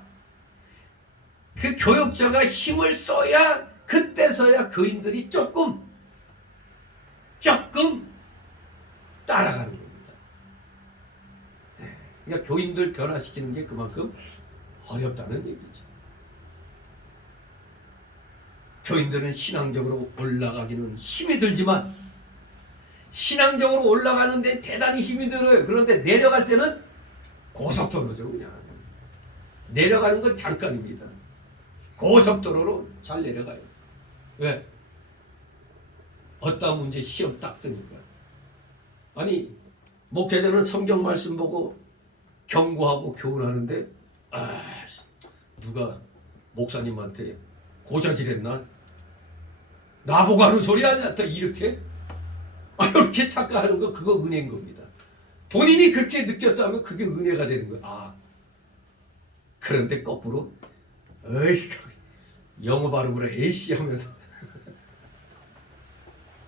그 교역자가 힘을 써야 그때서야 교인들이 조금 따라가는 겁니다. 그러니까 교인들 변화시키는 게 그만큼 어렵다는 얘기죠. 교인들은 신앙적으로 올라가기는 힘이 들지만, 신앙적으로 올라가는데 대단히 힘이 들어요. 그런데 내려갈 때는 고속도로죠. 그냥 내려가는 건 잠깐입니다. 고속도로로 잘 내려가요. 왜? 어떤 문제 시험 딱 뜨니까. 아니 목회자는 성경 말씀 보고 경고하고 교훈하는데 누가 목사님한테 고자질했나? 나보고 하는 소리 아니야? 또 이렇게? 이렇게 착각하는 거, 그거 은혜인 겁니다. 본인이 그렇게 느꼈다면 그게 은혜가 되는 거야. 그런데 거꾸로 영어 발음으로 에이씨 하면서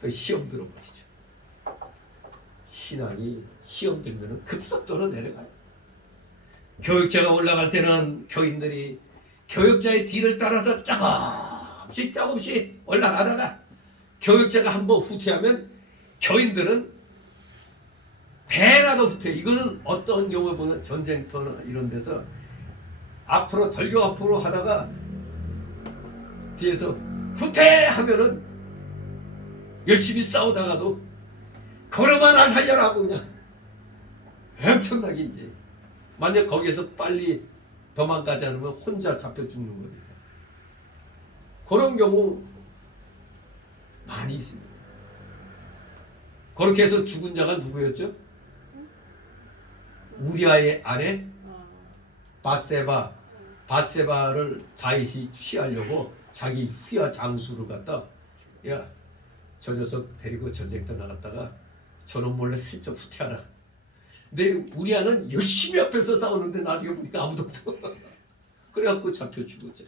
또 시험 들어버리죠. 신앙이 시험 들면 급속도로 내려가요. 교육자가 올라갈 때는 교인들이 교육자의 뒤를 따라서 조금씩 올라가다가 교육자가 한번 후퇴하면 교인들은 배나도 후퇴. 이거는 어떤 경우에 보면 전쟁터나 이런 데서 앞으로 하다가 뒤에서 후퇴하면은 열심히 싸우다가도 걸어만 안 살려라고 그냥 엄청나게 이제 만약 거기에서 빨리 도망가지 않으면 혼자 잡혀 죽는 겁니다. 그런 경우 많이 있습니다. 그렇게 해서 죽은 자가 누구였죠? 우리아의 아내 바세바를 다윗이 취하려고 자기 휘하 장수를 갖다 야 저 녀석 데리고 전쟁터 나갔다가 저놈 몰래 슬쩍 후퇴하라. 근데 우리아는 열심히 앞에서 싸우는데 나중에 보니까 아무도 없어. 그래갖고 잡혀 죽었죠.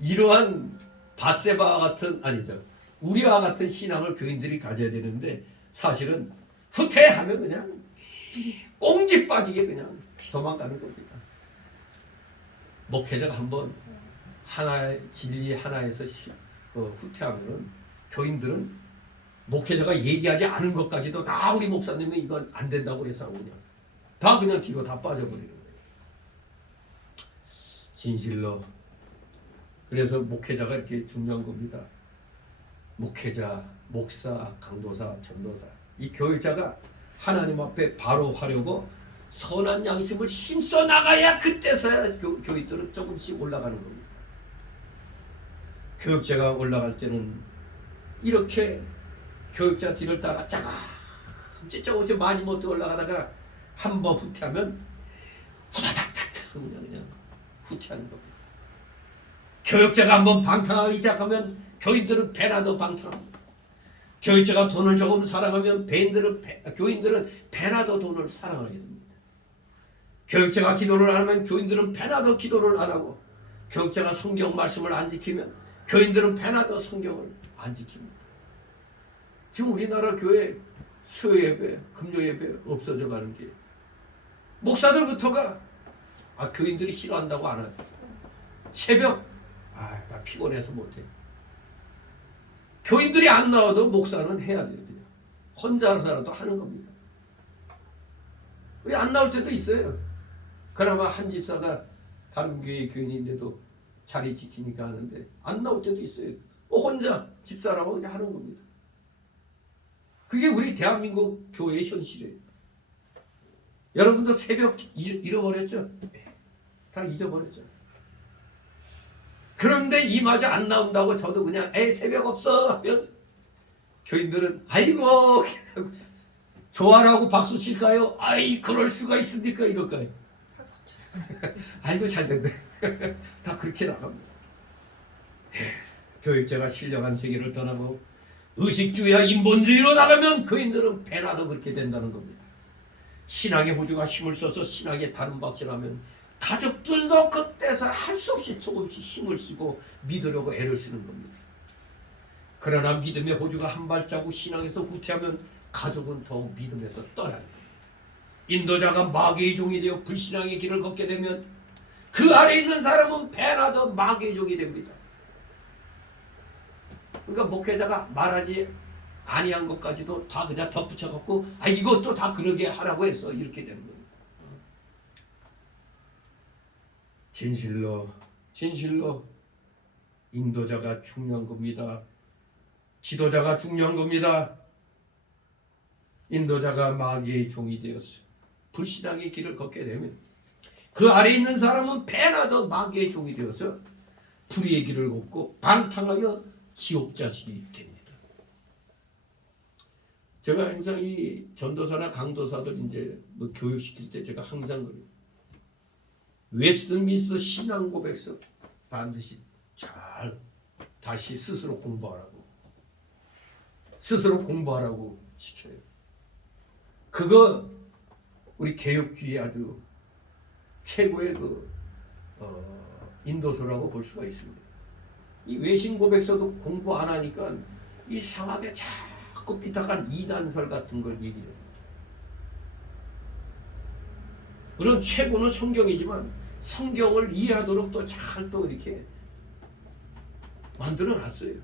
이러한 바세바 같은 우리와 같은 신앙을 교인들이 가져야 되는데 사실은 후퇴하면 그냥 꽁지 빠지게 그냥 도망가는 겁니다. 목회자가 한번 하나의 진리 하나에서 후퇴하면은 교인들은 목회자가 얘기하지 않은 것까지도 다 우리 목사님이 이건 안 된다고 그래서 그냥 뒤로 다 빠져버리는 거예요. 진실로 그래서 목회자가 이렇게 중요한 겁니다. 목회자, 목사, 강도사, 전도사 이 교육자가 하나님 앞에 바로 하려고 선한 양심을 힘써 나가야 그때서야 교인들은 조금씩 올라가는 겁니다. 교육자가 올라갈 때는 이렇게 교육자 뒤를 따라 조금씩 많이 못 올라가다가 한번 후퇴하면 후다닥닥 그냥 후퇴하는 겁니다. 교육자가 한번 방탕하기 시작하면 교인들은 배나도 방탕합니다. 교육자가 돈을 조금 사랑하면 교인들은 배나도 돈을 사랑하게 됩니다. 교육자가 기도를 안 하면 교인들은 배나도 기도를 안 하고 교육자가 성경 말씀을 안 지키면 교인들은 배나도 성경을 안 지킵니다. 지금 우리나라 교회 수요 예배, 금요 예배 없어져 가는 게 목사들부터가 교인들이 싫어한다고 안 하죠. 새벽 나 피곤해서 못해. 교인들이 안 나와도 목사는 해야 돼요. 그냥. 혼자라도 하는 겁니다. 우리 안 나올 때도 있어요. 그나마 한 집사가 다른 교회의 교인인데도 자리 지키니까 하는데 안 나올 때도 있어요. 혼자 집사라고 그냥 하는 겁니다. 그게 우리 대한민국 교회의 현실이에요. 여러분도 새벽 잃어버렸죠? 다 잊어버렸죠. 그런데 이마저 안 나온다고 저도 그냥 새벽 없어 하면 교인들은 아이고 좋아라고 박수 칠까요? 그럴 수가 있습니까? 이럴까요? 아이고 잘됐네. 다 그렇게 나갑니다. 교육자가 신령한 세계를 떠나고 의식주의와 인본주의로 나가면 교인들은 배나도 그렇게 된다는 겁니다. 신앙의 호주가 힘을 써서 신앙에 다른 박질하면 가족들도 그때서 할 수 없이 조금씩 힘을 쓰고 믿으려고 애를 쓰는 겁니다. 그러나 믿음의 호주가 한 발자국 신앙에서 후퇴하면 가족은 더욱 믿음에서 떠나는 겁니다. 인도자가 마귀의 종이 되어 불신앙의 길을 걷게 되면 그 아래 있는 사람은 배나도 마귀의 종이 됩니다. 그러니까 목회자가 말하지 아니한 것까지도 다 그냥 덧붙여갖고 이것도 다 그러게 하라고 해서 이렇게 되는 거예요. 진실로 인도자가 중요한 겁니다. 지도자가 중요한 겁니다. 인도자가 마귀의 종이 되었어요. 불신앙의 길을 걷게 되면 그 아래 있는 사람은 배나도 마귀의 종이 되어서 불의의 길을 걷고 방탕하여 지옥 자식이 됩니다. 제가 항상 이 전도사나 강도사들 이제 교육시킬 때 제가 항상 그래요. 웨스트민스터 신앙 고백서 반드시 잘 다시 스스로 공부하라고 시켜요. 그거 우리 개혁주의 아주 최고의 인도서라고 볼 수가 있습니다. 이 외신 고백서도 공부 안 하니까 이상하게 자꾸 삐딱한 이단설 같은 걸 얘기해요. 물론 최고는 성경이지만 성경을 이해하도록 또 잘 또 이렇게 만들어 놨어요.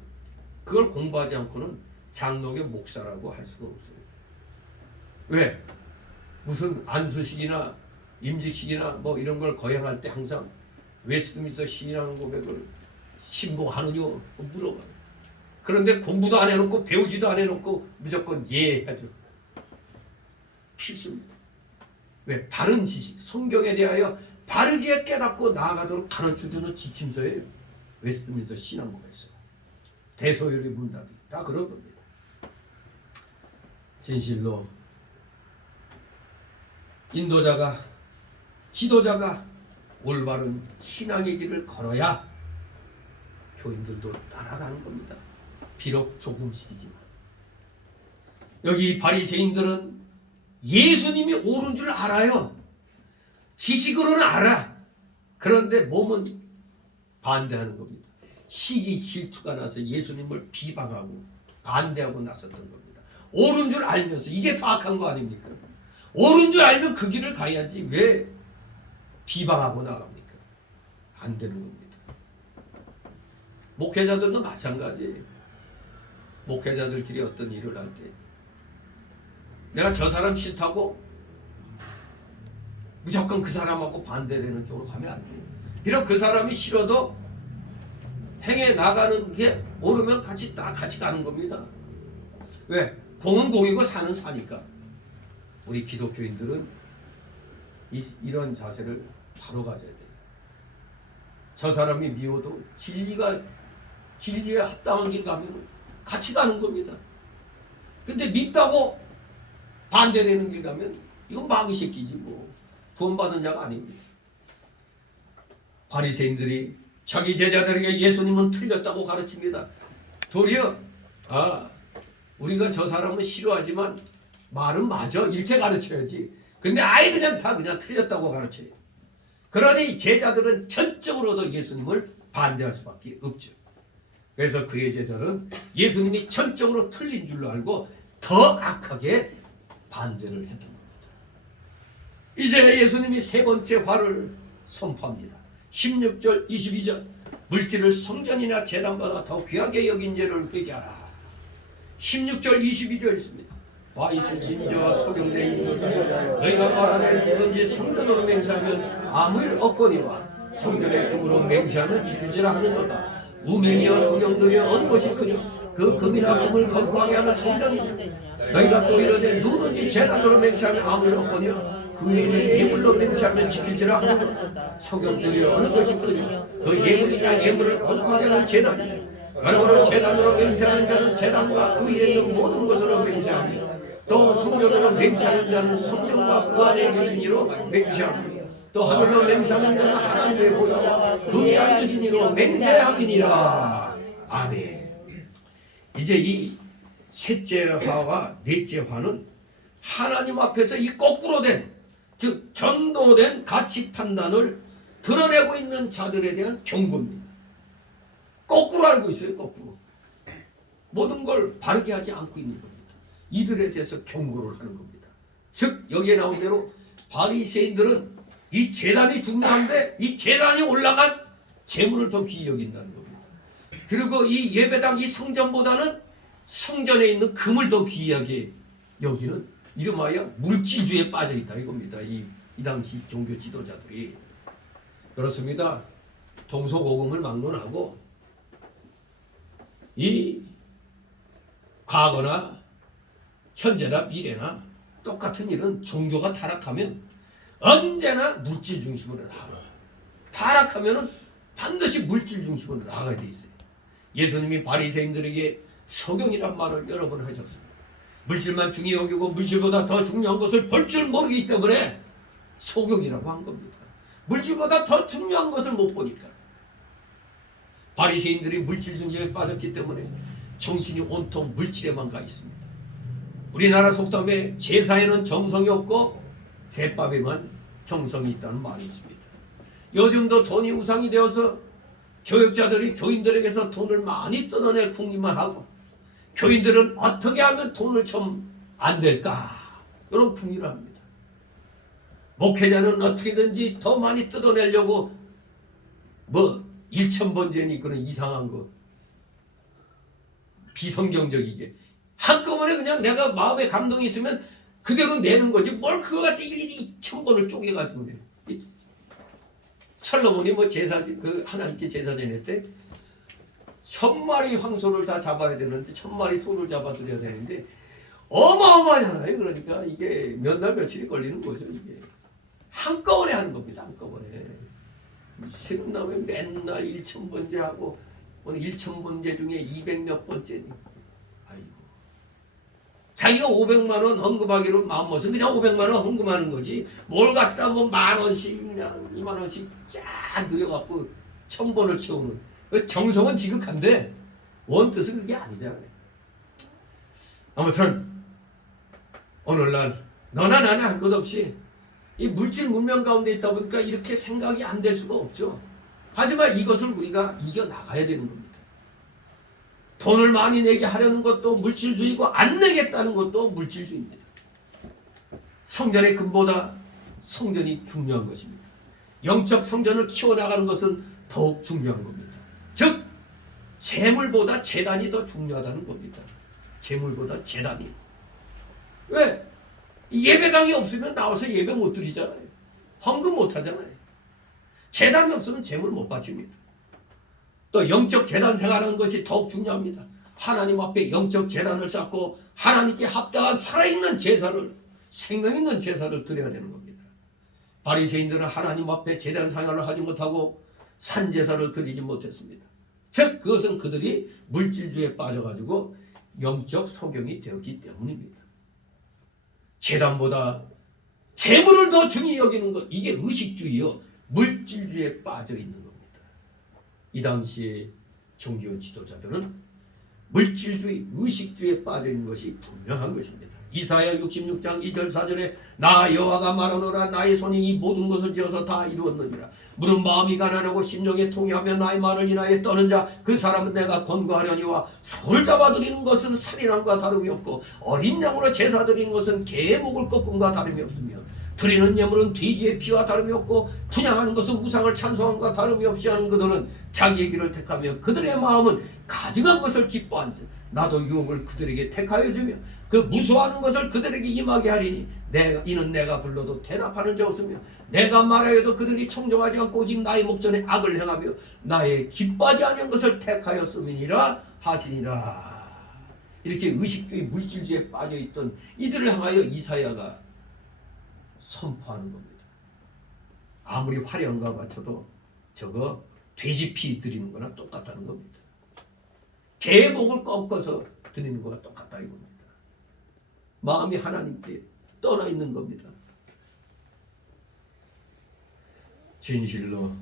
그걸 공부하지 않고는 장로교 목사라고 할 수가 없어요. 왜? 무슨 안수식이나 임직식이나 뭐 이런 걸 거행할 때 항상 웨스트민스터 시인하는 고백을 신봉하느냐 물어봐요. 그런데 공부도 안 해놓고 배우지도 안 해놓고 무조건 예하죠. 필수입니다. 왜? 바른 지식, 성경에 대하여 바르게 깨닫고 나아가도록 가르쳐주는 지침서예요. 웨스트민스터 신앙고백에서 대소열의 문답이 다 그런 겁니다. 진실로 인도자가, 지도자가 올바른 신앙의 길을 걸어야 교인들도 따라가는 겁니다. 비록 조금씩이지만. 여기 바리새인들은 예수님이 옳은 줄 알아요. 지식으로는 알아. 그런데 몸은 반대하는 겁니다. 시기 질투가 나서 예수님을 비방하고 반대하고 나섰던 겁니다. 옳은 줄 알면서. 이게 더 악한 거 아닙니까? 옳은 줄 알면 그 길을 가야지 왜 비방하고 나갑니까? 안 되는 겁니다. 목회자들도 마찬가지예요. 목회자들끼리 어떤 일을 할 때 내가 저 사람 싫다고 무조건 그 사람하고 반대되는 쪽으로 가면 안 돼요. 비록 그 사람이 싫어도 행해 나가는 게 옳으면 같이 가는 겁니다. 왜? 공은 공이고 사는 사니까. 우리 기독교인들은 이런 자세를 바로 가져야 돼요. 저 사람이 미워도 진리에 합당한 길 가면 같이 가는 겁니다. 근데 밉다고 반대되는 길 가면 이건 마귀 새끼지 뭐. 구원받은 자가 아닙니다. 바리새인들이 자기 제자들에게 예수님은 틀렸다고 가르칩니다. 도리어 우리가 저 사람은 싫어하지만 말은 맞아 이렇게 가르쳐야지. 근데 아예 그냥 틀렸다고 가르쳐요. 그러니 제자들은 전적으로도 예수님을 반대할 수밖에 없죠. 그래서 그의 제자들은 예수님이 전적으로 틀린 줄로 알고 더 악하게 반대를 했던 겁니다. 이제 예수님이 세 번째 화를 선포합니다. 16절 22절 물질을 성전이나 제단보다 더 귀하게 여긴 죄를 회개 하라. 16절 22절 있습니다. 와 있으신 저와 소경내 인도자여 너희가 말하되 누구든지 성전으로 맹세하면 아무 일 없거니와 성전의 금으로 맹세하면 지키지라 하는도다. 우맹이여 소경들이여 어느 것이 크냐 그 금이나 금을 거부하게 하는 성전이냐. 너희가 또 이러되 누구든지 제단으로 맹세하면 아무 일 없거니와 그 외에는 예물로 맹세하면 지킬지라 하는도다. 소경들이여 어느 것이 크냐 그 예물이냐 예물을 거부하게 하는 제단이냐. 그러므로 제단으로 맹세하는 자는 제단과 그 위에 있는 모든 것으로 맹세하며 또 성전으로 맹세하는 자는 성전과 그 안에 계신 이로 맹세하며 또 하늘로 맹세하는 자는 하나님의 보좌와 그 위에 앉으신 이로 맹세함이니라. 아멘. 이제 이 셋째 화와 넷째 화는 하나님 앞에서 이 거꾸로 된, 즉 전도된 가치 판단을 드러내고 있는 자들에 대한 경고입니다. 거꾸로 알고 있어요. 거꾸로 모든 걸 바르게 하지 않고 있는 겁니다. 이들에 대해서 경고를 하는 겁니다. 즉 여기에 나온 대로 바리새인들은 이 제단이 중요한데 이 제단이 올라간 재물을 더 귀히 여긴다는 겁니다. 그리고 이 예배당 이 성전보다는 성전에 있는 금을 더 귀하게 여기는 이름하여 물질주의에 빠져있다 이겁니다. 이 당시 종교 지도자들이. 그렇습니다. 동서고금을 막론하고 이 과거나 현재나 미래나 똑같은 일은 종교가 타락하면 언제나 물질 중심으로 나가. 타락하면은 반드시 물질 중심으로 나가야 돼 있어요. 예수님이 바리새인들에게 소경이란 말을 여러 번 하셨습니다. 물질만 중요히 여기고 물질보다 더 중요한 것을 볼 줄 모르기 때문에 소경이라고 한 겁니다. 물질보다 더 중요한 것을 못 보니까. 바리새인들이 물질 중심에 빠졌기 때문에 정신이 온통 물질에만 가 있습니다. 우리나라 속담에 제사에는 정성이 없고 대밥에만 정성이 있다는 말이 있습니다. 요즘도 돈이 우상이 되어서 교육자들이 교인들에게서 돈을 많이 뜯어낼 궁리만 하고 교인들은 어떻게 하면 돈을 좀 안 낼까 그런 궁리를 합니다. 목회자는 어떻게든지 더 많이 뜯어내려고 뭐 일천번제니 그런 이상한 거 비성경적이게 한꺼번에 그냥 내가 마음에 감동이 있으면 그대로 내는 거지 뭘 그거 갖다 일일이 1000번을 쪼개가지고 내. 솔로몬이 뭐 제사 그 하나님께 제사 지낼 때 1000마리 황소를 다 잡아야 되는데 1000마리 소를 잡아드려야 되는데 어마어마하잖아요. 그러니까 이게 몇 날 며칠이 걸리는 거죠. 이게 한꺼번에 하는 겁니다. 한꺼번에 신나면 맨날 1000번째 하고 오늘 1000번째 중에 200몇 번째니 아이고 자기가 500만원 헌금하기로 마음먹어서 그냥 500만원 헌금하는 거지 뭘 갖다 뭐 만원씩 그냥 2만원씩 쫙 늘여갖고 1000번을 채우는 그 정성은 지극한데 원뜻은 그게 아니잖아요. 아무튼 오늘날 너나 나나 할 것 없이 이 물질 문명 가운데 있다 보니까 이렇게 생각이 안 될 수가 없죠. 하지만 이것을 우리가 이겨나가야 되는 겁니다. 돈을 많이 내게 하려는 것도 물질주의고 안 내겠다는 것도 물질주의입니다. 성전의 근보다 성전이 중요한 것입니다. 영적 성전을 키워나가는 것은 더욱 중요한 겁니다. 즉 재물보다 재단이 더 중요하다는 겁니다. 재물보다 재단이. 왜? 예배당이 없으면 나와서 예배 못 드리잖아요. 헌금 못 하잖아요. 재단이 없으면 재물 못 바칩니다. 또 영적 재단 생활하는 것이 더욱 중요합니다. 하나님 앞에 영적 재단을 쌓고 하나님께 합당한 살아있는 제사를 생명 있는 제사를 드려야 되는 겁니다. 바리새인들은 하나님 앞에 재단 생활을 하지 못하고 산제사를 드리지 못했습니다. 즉 그것은 그들이 물질주의에 빠져가지고 영적 소경이 되었기 때문입니다. 재단보다 재물을 더 중히 여기는 것 이게 의식주의요 물질주의에 빠져 있는 겁니다. 이 당시에 종교 지도자들은 물질주의, 의식주의에 빠져 있는 것이 분명한 것입니다. 이사야 66장 2절 4절에 나 여호와가 말하노라 나의 손이 이 모든 것을 지어서 다 이루었느니라. 무릇 마음이 가난하고 심령에 통회하며 나의 말을 인하여 떠는 자 그 사람은 내가 권고하려니와 소를 잡아드리는 것은 살인함과 다름이 없고 어린 양으로 제사 드리는 것은 개의 목을 꺾음과 다름이 없으며 드리는 예물은 돼지의 피와 다름이 없고 분향하는 것은 우상을 찬송함과 다름이 없이 하는 그들은 자기의 길을 택하며 그들의 마음은 가증한 것을 기뻐한즉 나도 유혹을 그들에게 택하여 주며 그 무수하는 것을 그들에게 임하게 하리니 이는 내가 불러도 대답하는 자 없으며 내가 말하여도 그들이 청정하지 않고 오직 나의 목전에 악을 행하며 나의 기뻐하지 아니한 것을 택하였음이니라 하시니라. 이렇게 의식주의 물질주의에 빠져있던 이들을 향하여 이사야가 선포하는 겁니다. 아무리 화려한 거 바쳐도 저거 돼지 피 드리는 거나 똑같다는 겁니다. 개의 목을 꺾어서 드리는 거가 똑같다 이겁니다. 마음이 하나님께 떠나 있는 겁니다. 진실로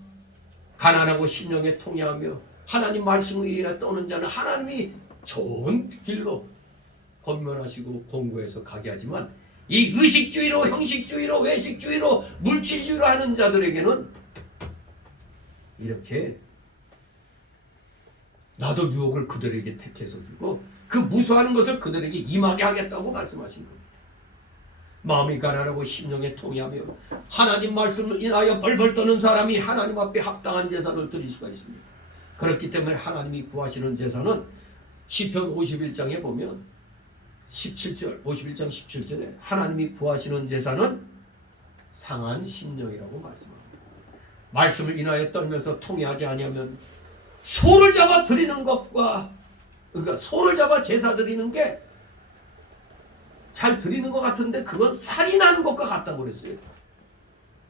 가난하고 심령에 통회하며 하나님 말씀을 위해 떠는 자는 하나님이 좋은 길로 권면하시고 공고해서 가게 하지만 이 의식주의로 형식주의로 외식주의로 물질주의로 하는 자들에게는 이렇게 나도 유혹을 그들에게 택해서 주고 그 무수하는 것을 그들에게 임하게 하겠다고 말씀하신 겁니다. 마음이 가난하고 심령에 통회하며 하나님 말씀을 인하여 벌벌 떠는 사람이 하나님 앞에 합당한 제사를 드릴 수가 있습니다. 그렇기 때문에 하나님이 구하시는 제사는 시편 51장에 보면 17절 51장 17절에 하나님이 구하시는 제사는 상한 심령이라고 말씀합니다. 말씀을 인하여 떨면서 통회하지 아니하면 소를 잡아 드리는 것과 그러니까 소를 잡아 제사 드리는 게 잘 드리는 것 같은데 그건 살인하는 것과 같다고 그랬어요.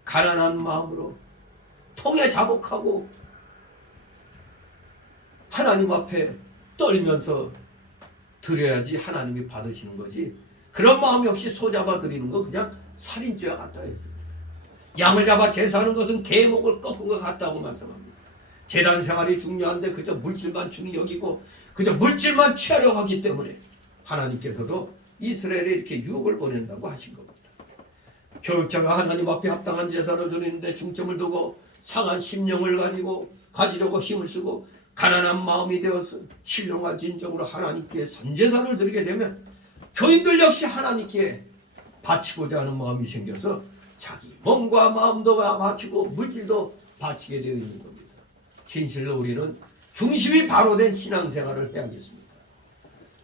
가난한 마음으로 통에 자복하고 하나님 앞에 떨면서 드려야지 하나님이 받으시는 거지 그런 마음이 없이 소 잡아 드리는 거 그냥 살인죄와 같다 했습니다. 양을 잡아 제사하는 것은 개의 목을 꺾은 것 같다고 말씀합니다. 제단 생활이 중요한데 그저 물질만 중히 여기고 그저 물질만 취하려고 하기 때문에 하나님께서도 이스라엘에 이렇게 유혹을 보낸다고 하신 겁니다. 교육자가 하나님 앞에 합당한 제사를 드리는데 중점을 두고 상한 심령을 가지려고 힘을 쓰고 가난한 마음이 되어서 신령과 진정으로 하나님께 선제사를 드리게 되면 교인들 역시 하나님께 바치고자 하는 마음이 생겨서 자기 몸과 마음도 바치고 물질도 바치게 되어 있는 겁니다. 진실로 우리는 중심이 바로 된 신앙생활을 해야겠습니다.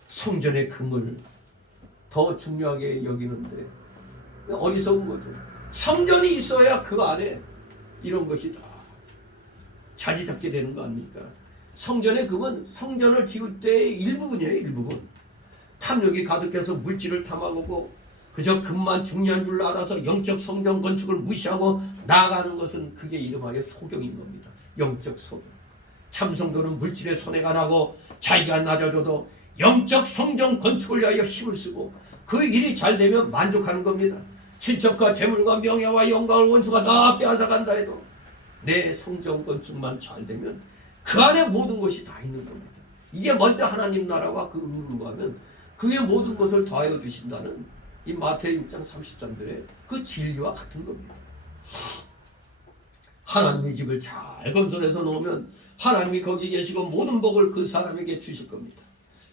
성전의 금을 더 중요하게 여기는데 어리석은 거죠. 성전이 있어야 그 안에 이런 것이 다 자리 잡게 되는 거 아닙니까? 성전의 금은 성전을 지을 때의 일부분이에요. 일부분. 탐욕이 가득해서 물질을 탐하고 그저 금만 중요한 줄 알아서 영적 성전 건축을 무시하고 나아가는 것은 그게 이름하여 소경인 겁니다. 영적 소경. 참성도는 물질에 손해가 나고 자기가 낮아져도 영적 성전 건축을 위하여 힘을 쓰고 그 일이 잘 되면 만족하는 겁니다. 친척과 재물과 명예와 영광을 원수가 다 빼앗아간다 해도 내 성전 건축만 잘 되면 그 안에 모든 것이 다 있는 겁니다. 이게 먼저 하나님 나라와 그 의를 구하면 그의 모든 것을 더하여 주신다는 이 마태복음 6장 33절의 그 진리와 같은 겁니다. 하나님의 집을 잘 건설해서 놓으면 하나님이 거기 계시고 모든 복을 그 사람에게 주실 겁니다.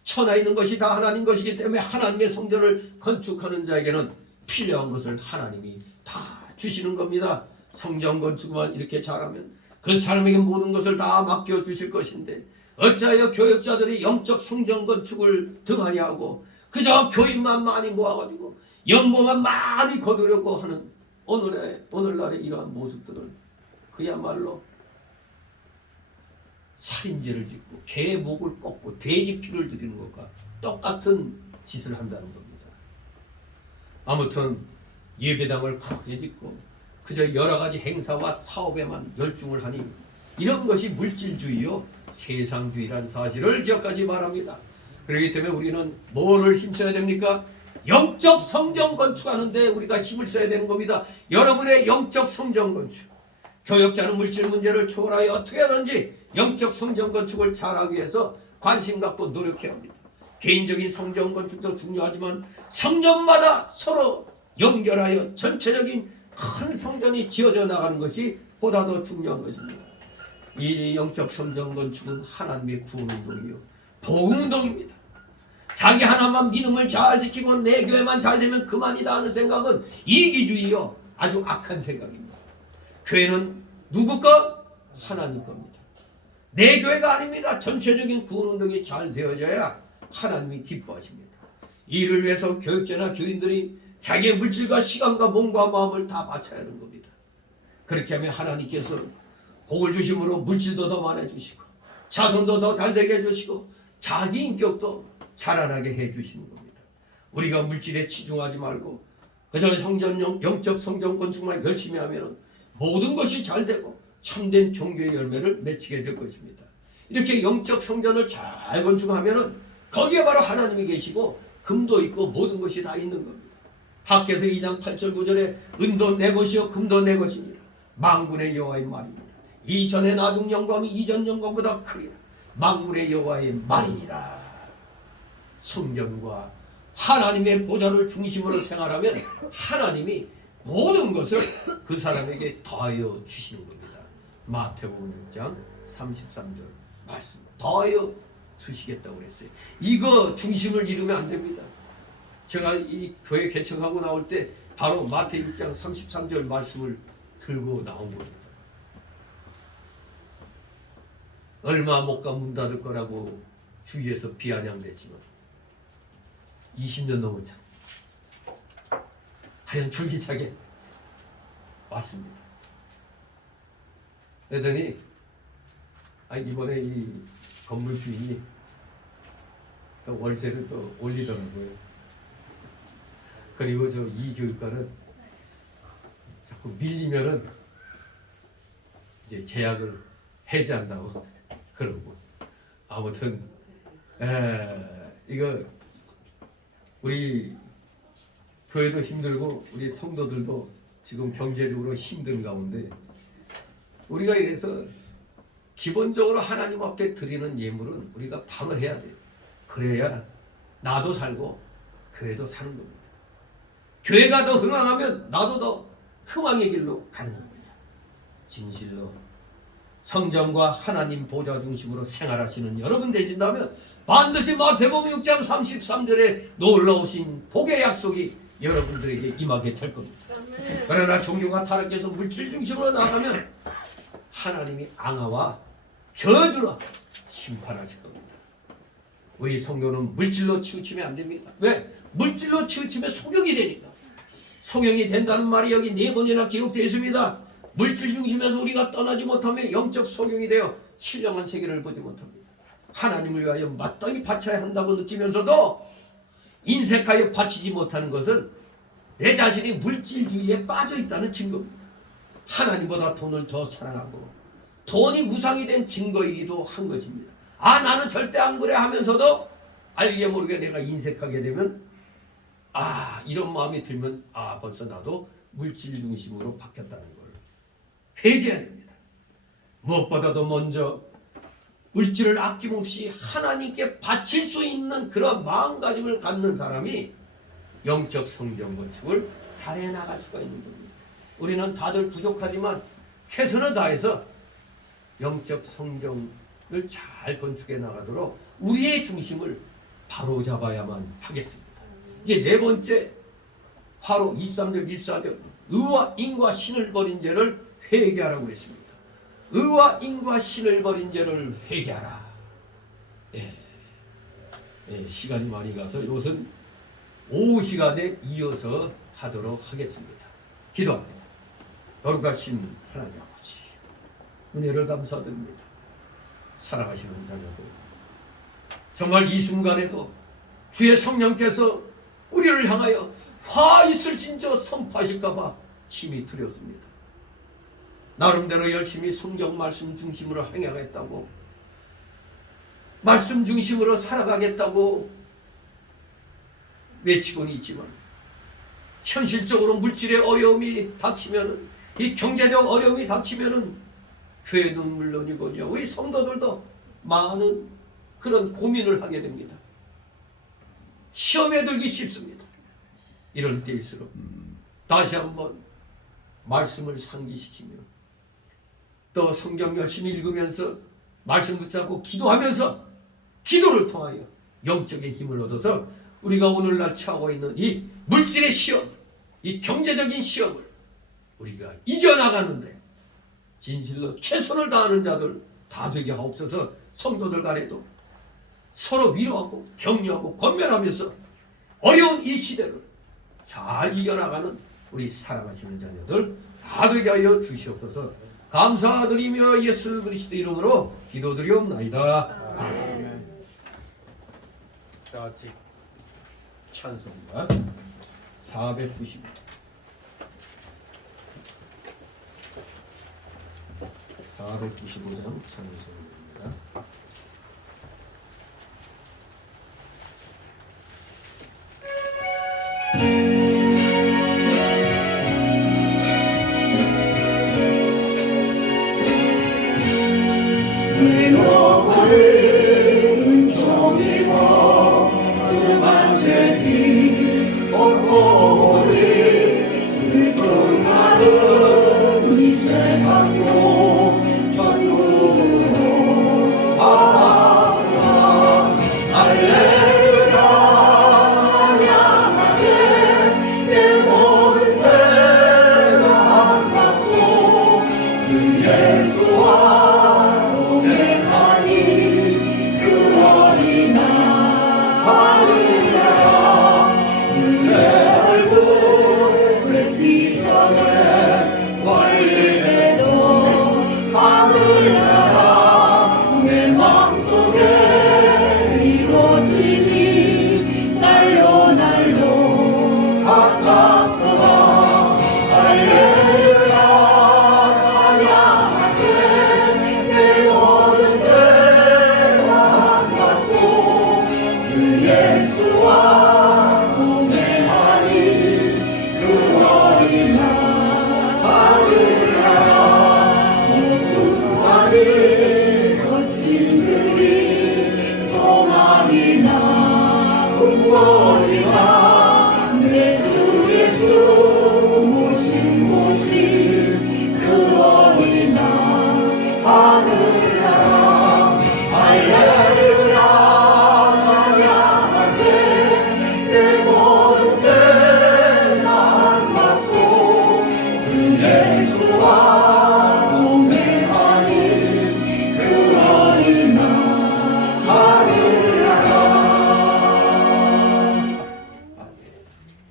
천하에 있는 것이 다 하나님 것이기 때문에 하나님의 성전을 건축하는 자에게는 필요한 것을 하나님이 다 주시는 겁니다. 성전 건축만 이렇게 잘하면 그 사람에게 모든 것을 다 맡겨주실 것인데 어찌하여 교역자들이 영적 성전 건축을 등하냐고 그저 교인만 많이 모아가지고 연봉만 많이 거두려고 하는 오늘날의 이러한 모습들은 그야말로 살인죄를 짓고 개의 목을 꺾고 돼지 피를 드리는 것과 똑같은 짓을 한다는 겁니다. 아무튼 예배당을 크게 짓고 그저 여러 가지 행사와 사업에만 열중을 하니 이런 것이 물질주의요 세상주의라는 사실을 기억하지 바랍니다. 그렇기 때문에 우리는 뭐를 힘써야 됩니까? 영적 성전 건축하는데 우리가 힘을 써야 되는 겁니다. 여러분의 영적 성전 건축. 교역자는 물질 문제를 초월하여 어떻게 하든지 영적 성전 건축을 잘하기 위해서 관심 갖고 노력해야 합니다. 개인적인 성전 건축도 중요하지만 성전마다 서로 연결하여 전체적인 큰 성전이 지어져 나가는 것이 보다 더 중요한 것입니다. 이 영적 성전 건축은 하나님의 구원운동이요 보응운동입니다. 자기 하나만 믿음을 잘 지키고 내 교회만 잘 되면 그만이다 하는 생각은 이기주의요 아주 악한 생각입니다. 교회는 누구 것? 하나님 겁니다. 내 교회가 아닙니다. 전체적인 구원운동이 잘 되어져야 하나님이 기뻐하십니다. 이를 위해서 교육자나 교인들이 자기의 물질과 시간과 몸과 마음을 다 바쳐야 하는 겁니다. 그렇게 하면 하나님께서 복을 주심으로 물질도 더 많아주시고 자손도 더 잘되게 해주시고 자기 인격도 자라나게 해주시는 겁니다. 우리가 물질에 치중하지 말고 그저 영적 성전 건축만 열심히 하면 모든 것이 잘되고 참된 종교의 열매를 맺히게 될 것입니다. 이렇게 영적 성전을 잘 건축하면 거기에 바로 하나님이 계시고 금도 있고 모든 것이 다 있는 겁니다. 학개서 2장 8절 9절에 은도 내 것이요 금도 내 것이니라 만군의 여호와의 말이니라 이전의 나중 영광이 이전 영광보다 크리라 만군의 여호와의 말이니라. 성전과 하나님의 보좌를 중심으로 생활하면 하나님이 모든 것을 그 사람에게 더하여 주시는 겁니다. 마태복음 6장 33절 말씀 더하여 주시겠다고 그랬어요. 이거 중심을 잃으면 안 됩니다. 제가 이 교회 개척하고 나올 때 바로 마태 6장 33절 말씀을 들고 나온 겁니다. 얼마 못 가 문 닫을 거라고 주위에서 비아냥댔지만 20년 넘었잖아. 과연 줄기차게 왔습니다. 그러더니 이번에 이 건물 주인이 월세를 또 올리더라고요. 그리고 이 교육과는 자꾸 밀리면은 이제 계약을 해지한다고 그러고 아무튼 이거 우리 교회도 힘들고 우리 성도들도 지금 경제적으로 힘든 가운데 우리가 이래서 기본적으로 하나님 앞에 드리는 예물은 우리가 바로 해야 돼요. 그래야 나도 살고 교회도 사는 겁니다. 교회가 더 흥황하면 나도 더 흥황의 길로 가는 겁니다. 진실로 성전과 하나님 보좌 중심으로 생활하시는 여러분 되신다면 반드시 마태복음 6장 33절에 놀라우신 복의 약속이 여러분들에게 임하게 될 겁니다. 그러나 종교가 타락해서 물질 중심으로 나가면 하나님이 앙하와 저주로 심판하실 겁니다. 우리 성도는 물질로 치우치면 안 됩니다. 왜? 물질로 치우치면 소경이 되니까. 소경이 된다는 말이 여기 4번이나 기록되어 있습니다. 물질 중심에서 우리가 떠나지 못하면 영적 소경이 되어 신령한 세계를 보지 못합니다. 하나님을 위하여 마땅히 바쳐야 한다고 느끼면서도 인색하여 바치지 못하는 것은 내 자신이 물질주의에 빠져 있다는 증거입니다. 하나님보다 돈을 더 사랑하고 돈이 우상이 된 증거이기도 한 것입니다. 아, 나는 절대 안 그래 하면서도 알게 모르게 내가 인색하게 되면 이런 마음이 들면 벌써 나도 물질 중심으로 바뀌었다는 걸 회개해야 됩니다. 무엇보다도 먼저 물질을 아낌없이 하나님께 바칠 수 있는 그런 마음가짐을 갖는 사람이 영적 성경 건축을 잘해 나갈 수가 있는 겁니다. 우리는 다들 부족하지만 최선을 다해서 영적 성경을 잘 건축해 나가도록 우리의 중심을 바로 잡아야만 하겠습니다. 이제 4번째, 바로 23절 24절 의와 인과 신을 버린 죄를 회개하라고 그랬습니다. 의와 인과 신을 버린 죄를 회개하라. 시간이 많이 가서 이것은 오후 시간에 이어서 하도록 하겠습니다. 기도합니다. 거룩하신 하나님 아버지, 은혜를 감사드립니다. 사랑하시는 자녀들, 정말 이 순간에도 주의 성령께서 우리를 향하여 화 있을진저 선포하실까봐 심히 두렵습니다. 나름대로 열심히 성경 말씀 중심으로 행하겠다고, 말씀 중심으로 살아가겠다고 외치고는 있지만 현실적으로 물질의 어려움이 닥치면은, 이 경제적 어려움이 닥치면은 교회는 물론이군요, 우리 성도들도 많은 그런 고민을 하게 됩니다. 시험에 들기 쉽습니다. 이럴 때일수록 다시 한번 말씀을 상기시키며 또 성경 열심히 읽으면서 말씀 붙잡고 기도하면서 기도를 통하여 영적인 힘을 얻어서 우리가 오늘날 처하고 있는 이 물질의 시험, 이 경제적인 시험을 우리가 이겨나가는데 진실로 최선을 다하는 자들 다 되게 하옵소서. 성도들 간에도 서로 위로하고 격려하고 권면하면서 어려운 이 시대를 잘 이겨나가는 우리 사랑하시는 자녀들 다 되게 하여 주시옵소서. 감사드리며 예수 그리스도 이름으로 기도드리옵나이다. 아멘. 다 같이 찬송가 490 495장 찬송입니다. 은총이와 수많은 죄짓 엎어오니 슬픈 나는 이 세상도 천국으로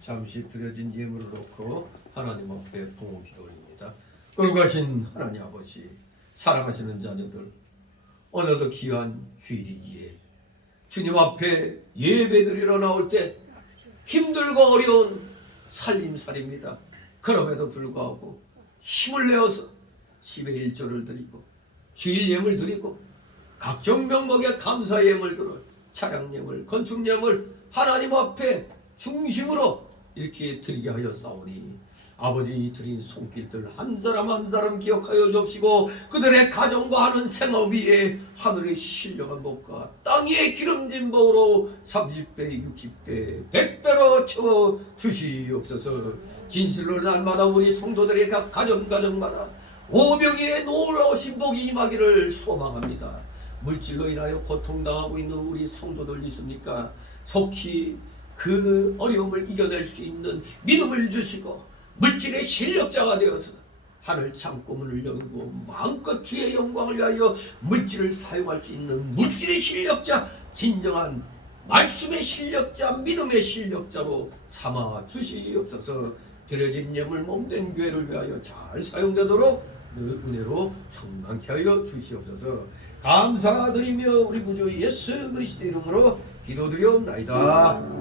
잠시 드려진 예물을 놓고 하나님 앞에 봉헌 기도드립니다. 거룩하신 하나님 아버지, 사랑하시는 자녀들, 오늘도 귀한 주일이기에 주님 앞에 예배드리러 나올 때 힘들고 어려운 살림살이입니다. 그럼에도 불구하고 힘을 내어서 10의 1조를 드리고 주일 예물 드리고 각종 명목의 감사 예물 들어 차량 예물, 건축 예물 하나님 앞에 중심으로 이렇게 드리게 하여 싸우니 아버지 드린 손길들 한 사람 한 사람 기억하여 주시고 그들의 가정과 하는 생업 위에 하늘의 신령한 복과 땅 위의 기름진 복으로 30배, 60배, 100배로 채워 주시옵소서. 진실로 날마다 우리 성도들의 각 가정마다 오병이의 놀라우신 복이 임하기를 소망합니다. 물질로 인하여 고통당하고 있는 우리 성도들 있습니까? 속히 그 어려움을 이겨낼 수 있는 믿음을 주시고 물질의 실력자가 되어서 하늘 창고문을 열고 마음껏 주의 영광을 위하여 물질을 사용할 수 있는 물질의 실력자, 진정한 말씀의 실력자, 믿음의 실력자로 삼아 주시옵소서. 드려진 예물 몸된 교회를 위하여 잘 사용되도록 늘 은혜로 충만케 하여 주시옵소서. 감사드리며 우리 구주 예수 그리스도 이름으로 기도드리옵나이다.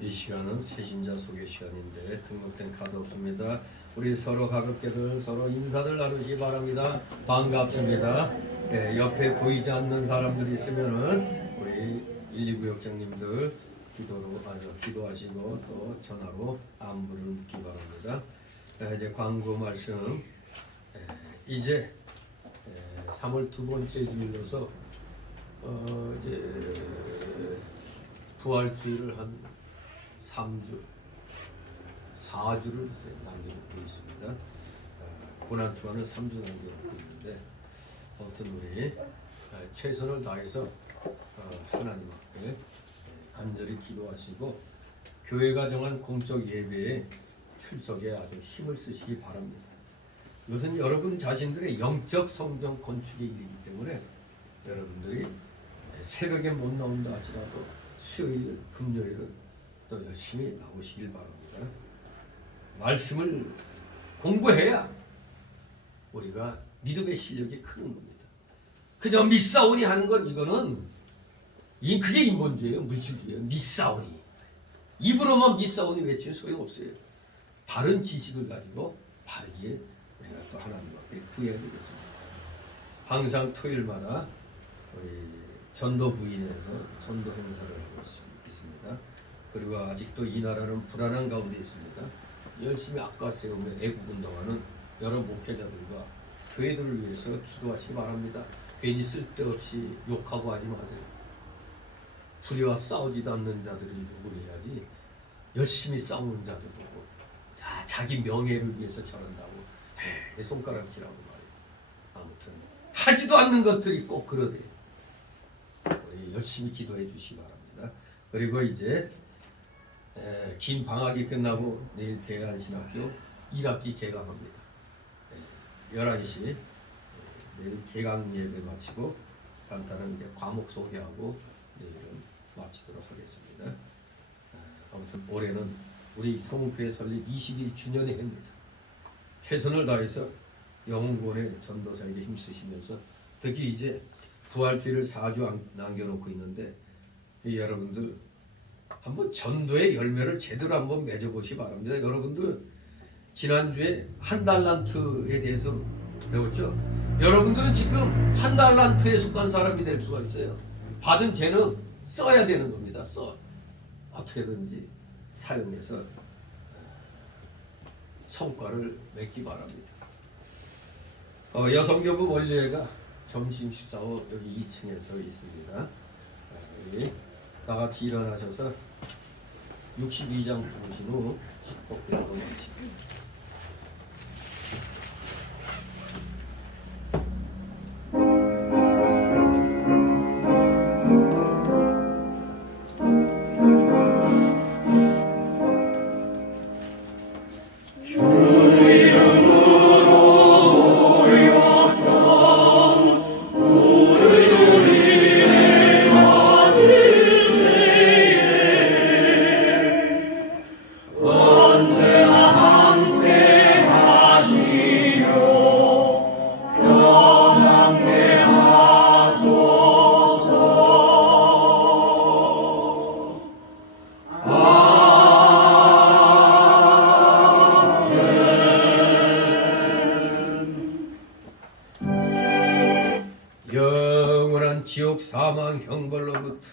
이 시간은 새신자 소개 시간인데 등록된 카드 없습니다. 우리 서로 가볍게들 서로 인사들 나누시기 바랍니다. 반갑습니다. 옆에 보이지 않는 사람들이 있으면은 우리 129역장님들 기도하시고 또 전화로 안부를 묻기 바랍니다. 이제 광고 말씀. 이제 3월 두 번째 주일로서 이제 부활주일을 한 3주, 4주를 이제 남겨놓고 있습니다. 고난주간은 3주 남겨놓고 있는데 아무튼 우리 최선을 다해서 하나님 앞에 간절히 기도하시고 교회가 정한 공적 예배에 출석에 아주 힘을 쓰시기 바랍니다. 이것은 여러분 자신들의 영적 성경 건축의 일이기 때문에 여러분들이 새벽에 못 나온다 할지라도 수요일, 금요일은 또 열심히 나오시길 바랍니다. 말씀을 공부해야 우리가 믿음의 실력이 크는 겁니다. 그저 믿사오니 하는 건 이거는 그게 인본주의예요. 물질주의예요. 믿사오니. 입으로만 믿사오니 외치면 소용없어요. 바른 지식을 가지고 바르게 우리가 또 하나님 앞에 구해야 되겠습니다. 항상 토요일마다 우리 전도 부인에서 전도 행사를 하고 있습니다. 그리고 아직도 이 나라는 불안한 가운데 있습니다. 열심히 앞과 세우며 애국운동하는 여러 목회자들과 교회들을 위해서 기도하시기 바랍니다. 괜히 쓸데없이 욕하고 하지 마세요. 불의와 싸우지도 않는 자들이 누구를 해야지 열심히 싸우는 자들 보고 자기 명예를 위해서 저런다고 손가락질하고 말이에요. 아무튼 하지도 않는 것들이 꼭 그러대요. 우리 열심히 기도해 주시기 바랍니다. 그리고 이제 긴 방학이 끝나고 내일 대한신학교 1학기 개강합니다. 11시 내일 개강 예배 마치고 간단한 이제 과목 소개하고 내일은 마치도록 하겠습니다. 아무튼 올해는 우리 성교회 설립 21주년의 해입니다. 최선을 다해서 영혼권의 전도사에게 힘쓰시면서 특히 이제 부활주일을 4주 남겨놓고 있는데 여러분들 한번 전도의 열매를 제대로 한번 맺어보시기 바랍니다. 여러분들 지난주에 한 달란트에 대해서 배웠죠? 여러분들은 지금 한 달란트에 속한 사람이 될 수가 있어요. 받은 죄는 써야 되는 겁니다. 어떻게든지 사용해서 성과를 맺기 바랍니다. 여성교부 원례가 점심 식사 후 여기 2층에서 있습니다. 우리 다 같이 일어나셔서 62장 부르신 후 축복드리도록 하겠습니다. 영원한 지옥 사망 형벌로부터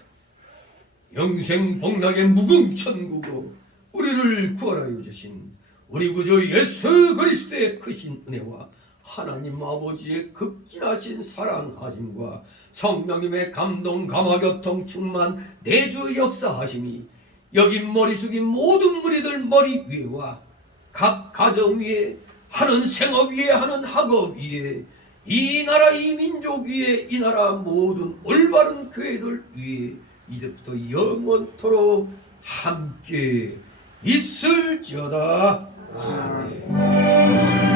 영생 복락의 무궁천국으로 우리를 구원하여 주신 우리 구주 예수 그리스도의 크신 은혜와 하나님 아버지의 극진하신 사랑하심과 성령님의 감동 감화교통 충만 내주 역사하심이 여기 머리 숙인 모든 무리들 머리 위에와 각 가정 위에 하는 생업 위에 하는 학업 위에 이 나라 이 민족 위에 이 나라 모든 올바른 교회들 위에 이제부터 영원토록 함께 있을지어다. 아멘.